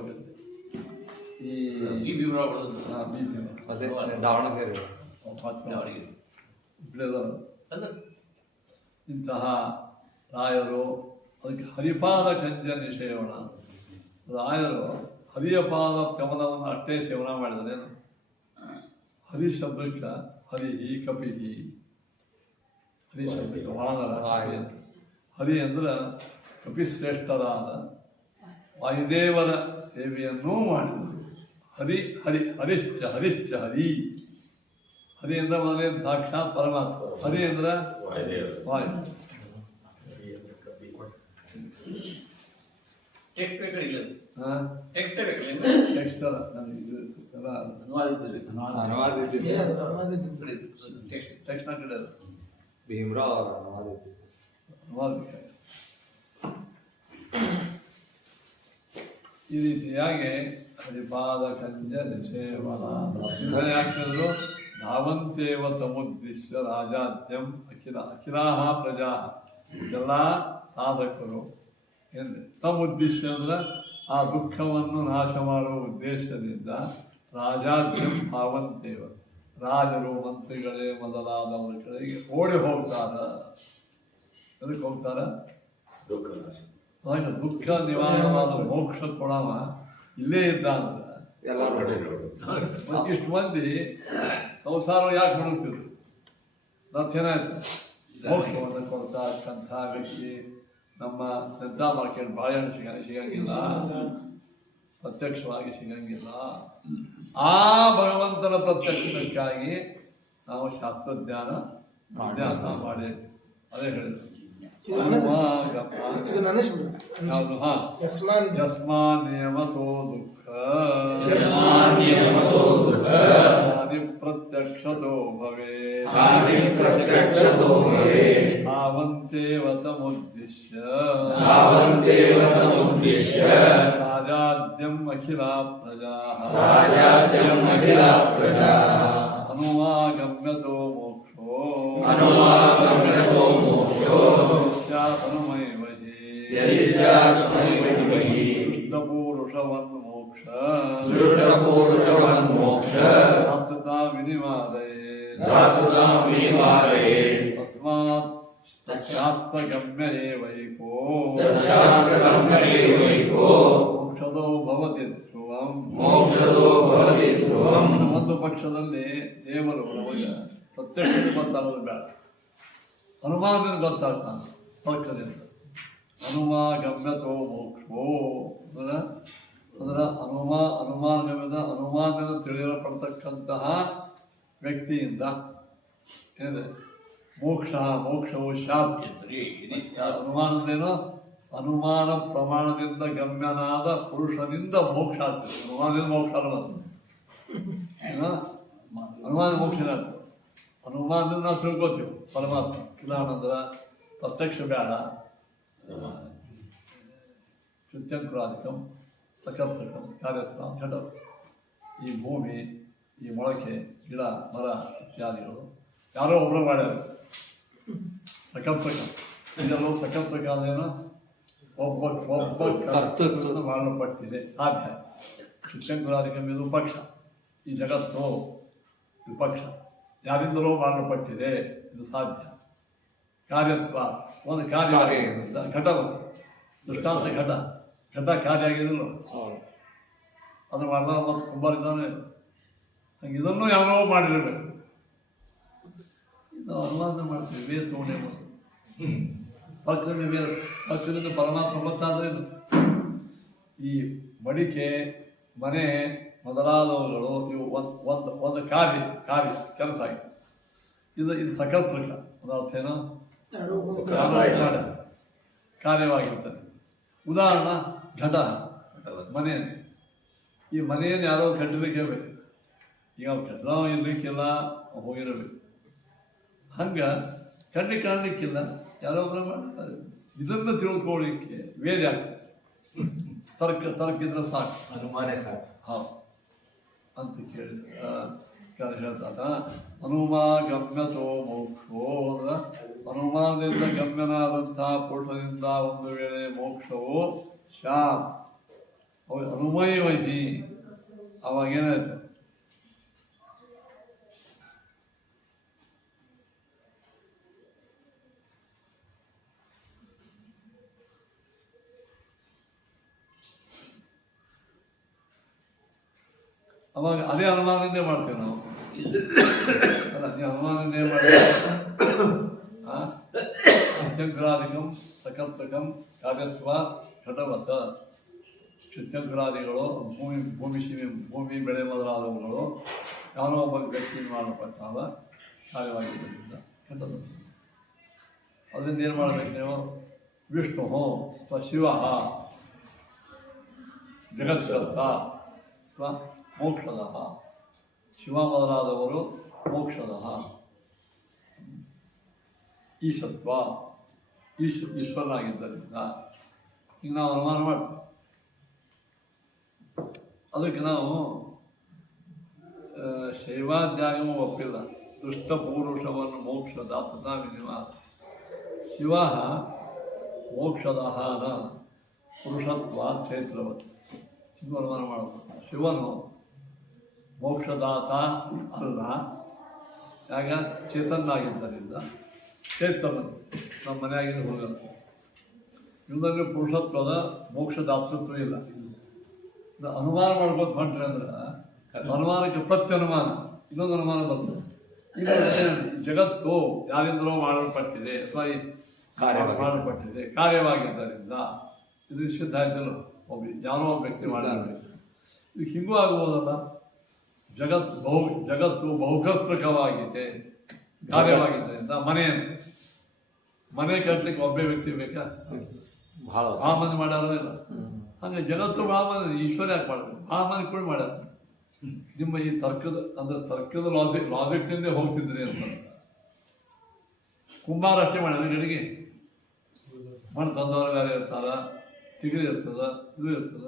ಈ ದಾವಣಗೆರೆ ಇಂತಹ ರಾಯರು ಅದಕ್ಕೆ ಹರಿಪಾದ ಕಂಜ ನಿಷೇವಣ. ರಾಯರು ಹರಿಯಪಾದ ಕಮಲವನ್ನು ಅಷ್ಟೇ ಸೇವನ ಮಾಡಿದರೇನು? ಹರಿ ಶಬ್ದಕ್ಕೆ ಹರಿ ಕಪಿ, ಹರಿ ಶಬ್ದಕ್ಕೆ ವಾನರ ಹರಿ ಅಂದ್ರೆ ಕಪಿಶ್ರೇಷ್ಠರಾದ ವಾಯುದೇವರ ಸೇವೆಯನ್ನೂ ಮಾಡಿದರು. ಹರಿ ಹರಿ ಹರಿಶ್ಚ ಹರಿಶ್ಚ ಹರಿ. ಹರಿ ಅಂದ್ರೆ ಮೊದಲೇ ಸಾಕ್ಷಾತ್ ಪರಮಾತ್ಮ. ಹರಿ ಅಂದ್ರೆ ವಾಯು. ಭೀಮರಾವ್ ಅವರು ಈ ರೀತಿಯಾಗಿ ಹರಿಪಾದ ಕಂಜ ನಿಷೇವನ ಆಗ್ತಿದ್ರು. ಧಾವಂತೇವ ತಮುದ್ದಿಶ್ಯ ರಾಜಾದ್ಯಂ ಅಖಿಲಾಹ ಪ್ರಜಾ. ಎಲ್ಲ ಸಾಧಕರು ಏನು ತಮುದ್ದಿಶ್ಯ ಅಂದ್ರೆ ಆ ದುಃಖವನ್ನು ನಾಶ ಮಾಡುವ ಉದ್ದೇಶದಿಂದ ರಾಜಾದ್ಯಂ ಧಾವಂತೇವ, ರಾಜರು ಮಂತ್ರಿಗಳೇ ಮೊದಲಾದವರ ಕಡೆಗೆ ಓಡಿ ಹೋಗ್ತಾರ. ಎದಕ್ಕೆ ಹೋಗ್ತಾರ? ದುಃಖ ನಿವಾರಣವಾದ ಮೋಕ್ಷ ಕೊಡವ ಇಲ್ಲೇ ಇದ್ದ ಅಂತ ಇಷ್ಟು ಮಂದಿ ಸಂಸಾರ ಯಾಕೆ ಹುಡುಕ್ತಿದ್ರು? ಏನಾಯ್ತು? ಮೋಕ್ಷವನ್ನು ಕೊಡ್ತಕ್ಕಂಥ ವ್ಯಕ್ತಿ ನಮ್ಮ ಶ್ರದ್ಧಾ ಮಾರ್ಕೆಟ್ ಬಾಳೆಹಣ್ಣು ಸಿಗಂಗಿಲ್ಲ, ಪ್ರತ್ಯಕ್ಷವಾಗಿ ಸಿಗಂಗಿಲ್ಲ. ಆ ಭಗವಂತನ ಪ್ರತ್ಯಕ್ಷಕ್ಕಾಗಿ ನಾವು ಶಾಸ್ತ್ರಜ್ಞಾನ ಅಭ್ಯಾಸ ಮಾಡಿ ಅದೇ ಹೇಳಿದ್ರು. ಯಸ್ಮಾನ್ ನಿಯಮತೋ ದುಃಖ ಪ್ರತ್ಯಕ್ಷತೋ ಭವೇತ್ ಧಾವಂತೇವ ತಮುದ್ದಿಶ್ಯ ರಾಜಾದ್ಯಂ ಅಖಿಲಾ ಪ್ರಜಾ ಅನುವಾಗಮ್ಯತೋ ಮೋಕ್ಷೋ ಪುರುಷವನ್ಮೋಕ್ಷ ಧಾತುತಾ ವಿನಿವಾದಯೇ ತಸ್ಮಾತ್ ಶಾಸ್ತ್ರಗಮ್ಯ ಏವೈಕೋ ಮೋಕ್ಷದೋ ಭವತಿ ಧ್ರುವಂ ಒಂದು ಪಕ್ಷದಲ್ಲಿ ದೇವರು ನಮಗೆ ಪ್ರತ್ಯಕ್ಷದಿಂದ ಗೊತ್ತಾಗೋದು ಬೇಡ, ಅನುಮಾನದಿಂದ ಗೊತ್ತಾಗ್ತಾನೆ ತರ್ಕದಿಂದ. ಅನುಮಾಗಮ್ಯತೋ ಮೋಕ್ಷೋ ಅಂದ್ರೆ ಅನುಮಾನಗಮ್ಯದ ಅನುಮಾನದಿಂದ ತಿಳಿಯಲ್ಪಡ್ತಕ್ಕಂತಹ ವ್ಯಕ್ತಿಯಿಂದ ಏನಿದೆ ಮೋಕ್ಷವು ಶಾಂತಿ. ಅನುಮಾನದೇನೋ ಅನುಮಾನ ಪ್ರಮಾಣದಿಂದ ಗಮ್ಯನಾದ ಪುರುಷನಿಂದ ಮೋಕ್ಷ ಆಗ್ತದೆ. ಅನುಮಾನದಿಂದ ಮೋಕ್ಷ ಅನ್ನೋದು ಅನುಮಾನ ಮೋಕ್ಷ ಏನಾಗ್ತದೆ. ಅನುಮಾನದಿಂದ ನಾವು ತಿಳ್ಕೊತೀವಿ ಪರಮಾತ್ಮ. ಉದಾಹರಣೆ ಪ್ರತ್ಯಕ್ಷ ಬೇಡ, ಶುದ್ಧಂಕುರಾಧಿಕಂ ಸಕರ್ತಕಂ ಕಾರ್ಯತ್ವ ಘಟ. ಈ ಭೂಮಿ, ಈ ಮೊಳಕೆ, ಗಿಡ, ಮರ ಇತ್ಯಾದಿಗಳು ಯಾರೋ ಒಬ್ಬರು ಮಾಡ್ಯಾರ. ಸಕರ್ತಕ ಇದೆಲ್ಲವೂ ಸಕರ್ತಕ ಅದೇನೋ ಒಬ್ಬ ಕರ್ತೃತ್ವ ಮಾಡಲ್ಪಟ್ಟಿದೆ, ಸಾಧ್ಯ. ಶುದ್ಧಂಕುರಾಧಿಕಂ ಇದು ಪಕ್ಷ, ಈ ಜಗತ್ತು ವಿಪಕ್ಷ, ಯಾರಿಂದಲೂ ಮಾಡಲ್ಪಟ್ಟಿದೆ, ಇದು ಸಾಧ್ಯ. ಕಾರ್ಯತ್ವ ಒಂದು ಕಾರ್ಯ ಘಟವತ್ತು ದೃಷ್ಟಾಂತ ಘಟ ಕಾರ್ಯ ಆಗಿದಿಲ್ಲ, ಅದು ಮಾಡ್ದ ಮತ್ತು ಕುಂಬಾರಿದ್ದಾನೆ. ಹಂಗೆ ಇದನ್ನು ಯಾರೋ ಮಾಡಿರಬೇಕು. ಇದು ಅನುವಾದ ಮಾಡ್ತೀವಿ, ವೇದ ತಗೊಂಡೇ ತರ್ಕದಿಂದ ಪರಮಾತ್ಮ ಗೊತ್ತಾದ್ರೆ ಈ ಮಡಿಕೆ, ಮನೆ ಮೊದಲಾದವುಗಳು ಇವು ಒಂದು ಕಾರ್ಯ ಕೆಲಸ ಆಗಿದೆ. ಇದು ಸಕರ್ತೃಕ, ಅದರ್ಥ ಏನೋ ಕಾರ್ಯವಾಗಿರ್ತಾನೆ. ಉದಾಹರಣೆ ಘಟ, ಮನೆ. ಈ ಮನೆಯನ್ನು ಯಾರೋ ಕಟ್ಟಲಿಕ್ಕೆ ಬೇಕು. ಈಗ ಕಟ್ಟಡ ಇರಲಿಕ್ಕಿಲ್ಲ, ಹೋಗಿರಬೇಕು. ಹಂಗೆ ಕಾಣಲಿಕ್ಕಿಲ್ಲ, ಯಾರೋ ಒಬ್ಬರು ಮಾಡ್ತಾರೆ. ಇದನ್ನು ತಿಳ್ಕೊಳ್ಳಿಕ್ಕೆ ವೇದ ಆಗ್ತದೆ. ತರ್ಕ ಇದ್ರೆ ಸಾಕು, ಅನುಮಾನ ಸಾಕು. ಹೌದು ಅಂತ ಹೇಳ್ತಾರ. ಅನುಮಾಗಮ್ಯತೋ ಮೋಕ್ಷೋ ಅಂದ್ರೆ ಅನುಮಾನದಿಂದ ಗಮ್ಯನಾದಂತಹ ಪುರುಷದಿಂದ ಒಂದು ವೇಳೆ ಮೋಕ್ಷವು ಶಾಂತ್ ಅನುಮಯವಹಿ. ಅವಾಗೇನಾಯ್ತು, ಅವಾಗ ಅದೇ ಅನುಮಾನದಿಂದೇ ಮಾಡ್ತೀವಿ ನಾವು. ಅಲ್ಲ, ನೀವು ಅನುಮಾನದಿಂದೇ ಮಾಡ್ತೀವಿ. ಶುದ್ಧಂಕರಾದಿಕಂ ಸಕರ್ತಕಂ ಕಾರ್ಯತ್ವ ಘಟವತ. ಶುದ್ಧಂಕರಾದಿಗಳು ಭೂಮಿ ಬೆಳೆ ಮೊದಲಾದವುಗಳು ಯಾರೋ ಒಬ್ಬ ವ್ಯಕ್ತಿ ಮಾಡಲ್ಪಟ್ಟಾಗ ಕಾರ್ಯವಾಗಿದ್ದರಿಂದ ಘಟದ. ಅದರಿಂದ ಏನು ಮಾಡಬೇಕು ನೀವು? ವಿಷ್ಣು ಅಥವಾ ಶಿವ ಜಗತ್ಕರ್ತ ಅಥವಾ ಮೋಕ್ಷದ. ಶಿವ ಮೊದಲಾದವರು ಮೋಕ್ಷದ. ಈಶತ್ವ ಈಶ್ವರನಾಗಿದ್ದರಿಂದ ಈಗ ನಾವು ಅನುಮಾನ ಮಾಡ್ತೀವಿ. ಅದಕ್ಕೆ ನಾವು ಶೈವಾದ್ಯಾಗಮ ಒಪ್ಪಿಲ್ಲ. ದುಷ್ಟ ಪೂರುಷವನ್ನು ಮೋಕ್ಷದ ತಥಾ ವಿನಿವಾದ. ಶಿವ ಮೋಕ್ಷದಹಾನ ಪುರುಷತ್ವ ಕ್ಷೇತ್ರವತ್ತು. ಇದು ಅನುಮಾನ ಮಾಡಬಹುದು. ಶಿವನು ಮೋಕ್ಷದಾತ ಅಲ್ಲ, ಯಾಗ ಚೇತನಾಗಿದ್ದರಿಂದ ಚೇತನ ನಮ್ಮ ಮನೆಯಾಗಿದ್ದು ಹೋಗಲ್ಲ. ಇವನಲ್ಲಿ ಪುರುಷತ್ವದ ಮೋಕ್ಷದಾತೃತ್ವ ಇಲ್ಲ. ಅನುಮಾನ ಮಾಡ್ಬೋದು ಹೊಂಟ್ರಿ ಅಂದ್ರೆ ಅನುಮಾನಕ್ಕೆ ಪ್ರತ್ಯನುಮಾನ. ಇನ್ನೊಂದು ಅನುಮಾನ ಬರ್ತದೆ. ಈಗ ಜಗತ್ತು ಯಾರಿಂದಲೋ ಮಾಡಲ್ಪಟ್ಟಿದೆ ಅಥವಾ ಮಾಡಲ್ಪಟ್ಟಿದೆ ಕಾರ್ಯವಾಗಿದ್ದರಿಂದ ಇದು ನಿಷಿದ್ಧ ಆಯ್ತಲ್ಲ. ಯಾರೋ ಒಬ್ಬ ವ್ಯಕ್ತಿ ಮಾಡಬೇಕು. ಇದು ಹಿಂಗೂ ಆಗ್ಬೋದಲ್ಲ. ಜಗತ್ತು ಬಹುಕರ್ತೃಕವಾಗಿದೆ, ಕಾರ್ಯವಾಗಿದ್ದರಿಂದ ಮನೆ ಕಟ್ಟಲಿಕ್ಕೆ ಒಬ್ಬೇ ವ್ಯಕ್ತಿ ಬೇಕಾ? ಭಾಳ ಮಂದಿ ಮಾಡ್ಯಾರೋ ಇಲ್ಲ. ಹಂಗೆ ಜಗತ್ತು ಭಾಳ ಮಂದಿ, ಈಶ್ವರ ಯಾಕೆ ಮಾಡಬೇಕು? ಭಾಳ ಮಂದಿ ಕೂಡ ಮಾಡ್ಯಾರ. ನಿಮ್ಮ ಈ ತರ್ಕದ ಲಾಜಿಕ್ನಿಂದ ಹೋಗ್ತಿದ್ರಿ ಅಂತ. ಕುಂಬಾರ ಅಷ್ಟೇ ಮಾಡ್ಯಾರ. ಗಡಿಗೆ ಮಣ್ಣು ತಂದವರು ಬೇರೆ ಇರ್ತಾರ, ತಿಗರಿ ಇರ್ತದ, ಇದು ಇರ್ತದ.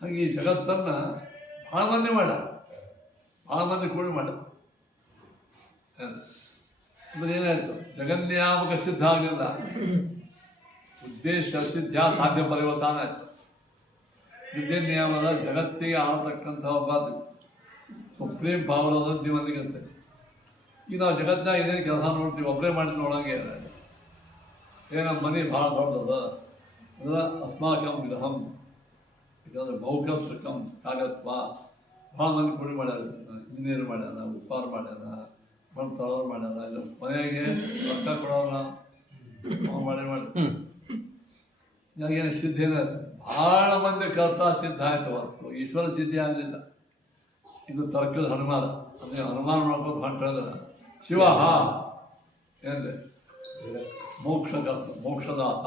ಹಾಗೆ ಈ ಜಗತ್ತನ್ನು ಭಾಳ ಮಂದಿ ಮಾಡ್ಯಾರ, ಭಾಳ ಮಂದಿ ಕೂಡ ಮಾಡ್ಯಾರ. ಅಂದ್ರೆ ಏನಾಯ್ತು? ಜಗನ್ಯಾಮಕ ಸಿದ್ಧ ಆಗಲಿಲ್ಲ, ಉದ್ದೇಶ ಸಿದ್ಧ ಸಾಧ್ಯ ಪರಿವಸಾನ ಆಯ್ತು. ವಿದ್ಯನ್ಯಾಮದ ಜಗತ್ತಿಗೆ ಆಳತಕ್ಕಂಥ ಒಬ್ಬ ಸುಪ್ರೀಂ ಪವರ್ ನೀವಂದಿಗಂತೆ. ಈಗ ನಾವು ಜಗತ್ತಿನಾಗ ಏನೇನು ಕೆಲಸ ನೋಡ್ತೀವಿ, ಒಬ್ಬರೇ ಮಾಡಿ ನೋಡೋಂಗೆ. ನಮ್ಮ ಮನೆ ಭಾಳ ದೊಡ್ಡದ ಅಂದ್ರೆ ಅಸ್ಮಾಕಂ ವಿಧಂ, ಯಾಕಂದ್ರೆ ಬಹುಕಸ್ಕಂ ಕಾಗತ್ವ ಭಾಳ ಮಂದಿ ಕುಡಿ ಮಾಡ್ಯಾರ, ಇಂಜಿನಿಯರ್ ಮಾಡ್ಯಾನ, ಉಪ್ಪಾರ ಮಾಡ್ಯಾನ, ಮಣ್ಣು ತೊಳೆದು ಮಾಡ್ಯಾನ, ಇದು ಮನೆಯಾಗೆ ರೊಕ್ಕ ಕೊಡೋಲ್ಲ ಮಾಡಿ ನನಗೇನು ಸಿದ್ಧಿ ಏನಾಯ್ತು, ಭಾಳ ಮಂದಿ ಕರ್ತಾ ಸಿದ್ಧ ಆಯ್ತು ಹೊರತು ಈಶ್ವರ ಸಿದ್ಧಿ ಆಗಲಿಲ್ಲ. ಇದು ತರ್ಕದ ಹನುಮಾನ, ಅಂದರೆ ಹನುಮಾನ ಮಾಡ್ಕೊಂಡು ಹೊಂಟ್ರೆ ಶಿವ ಏನ್ರಿ ಮೋಕ್ಷಕರ್ತ ಮೋಕ್ಷದಾತ,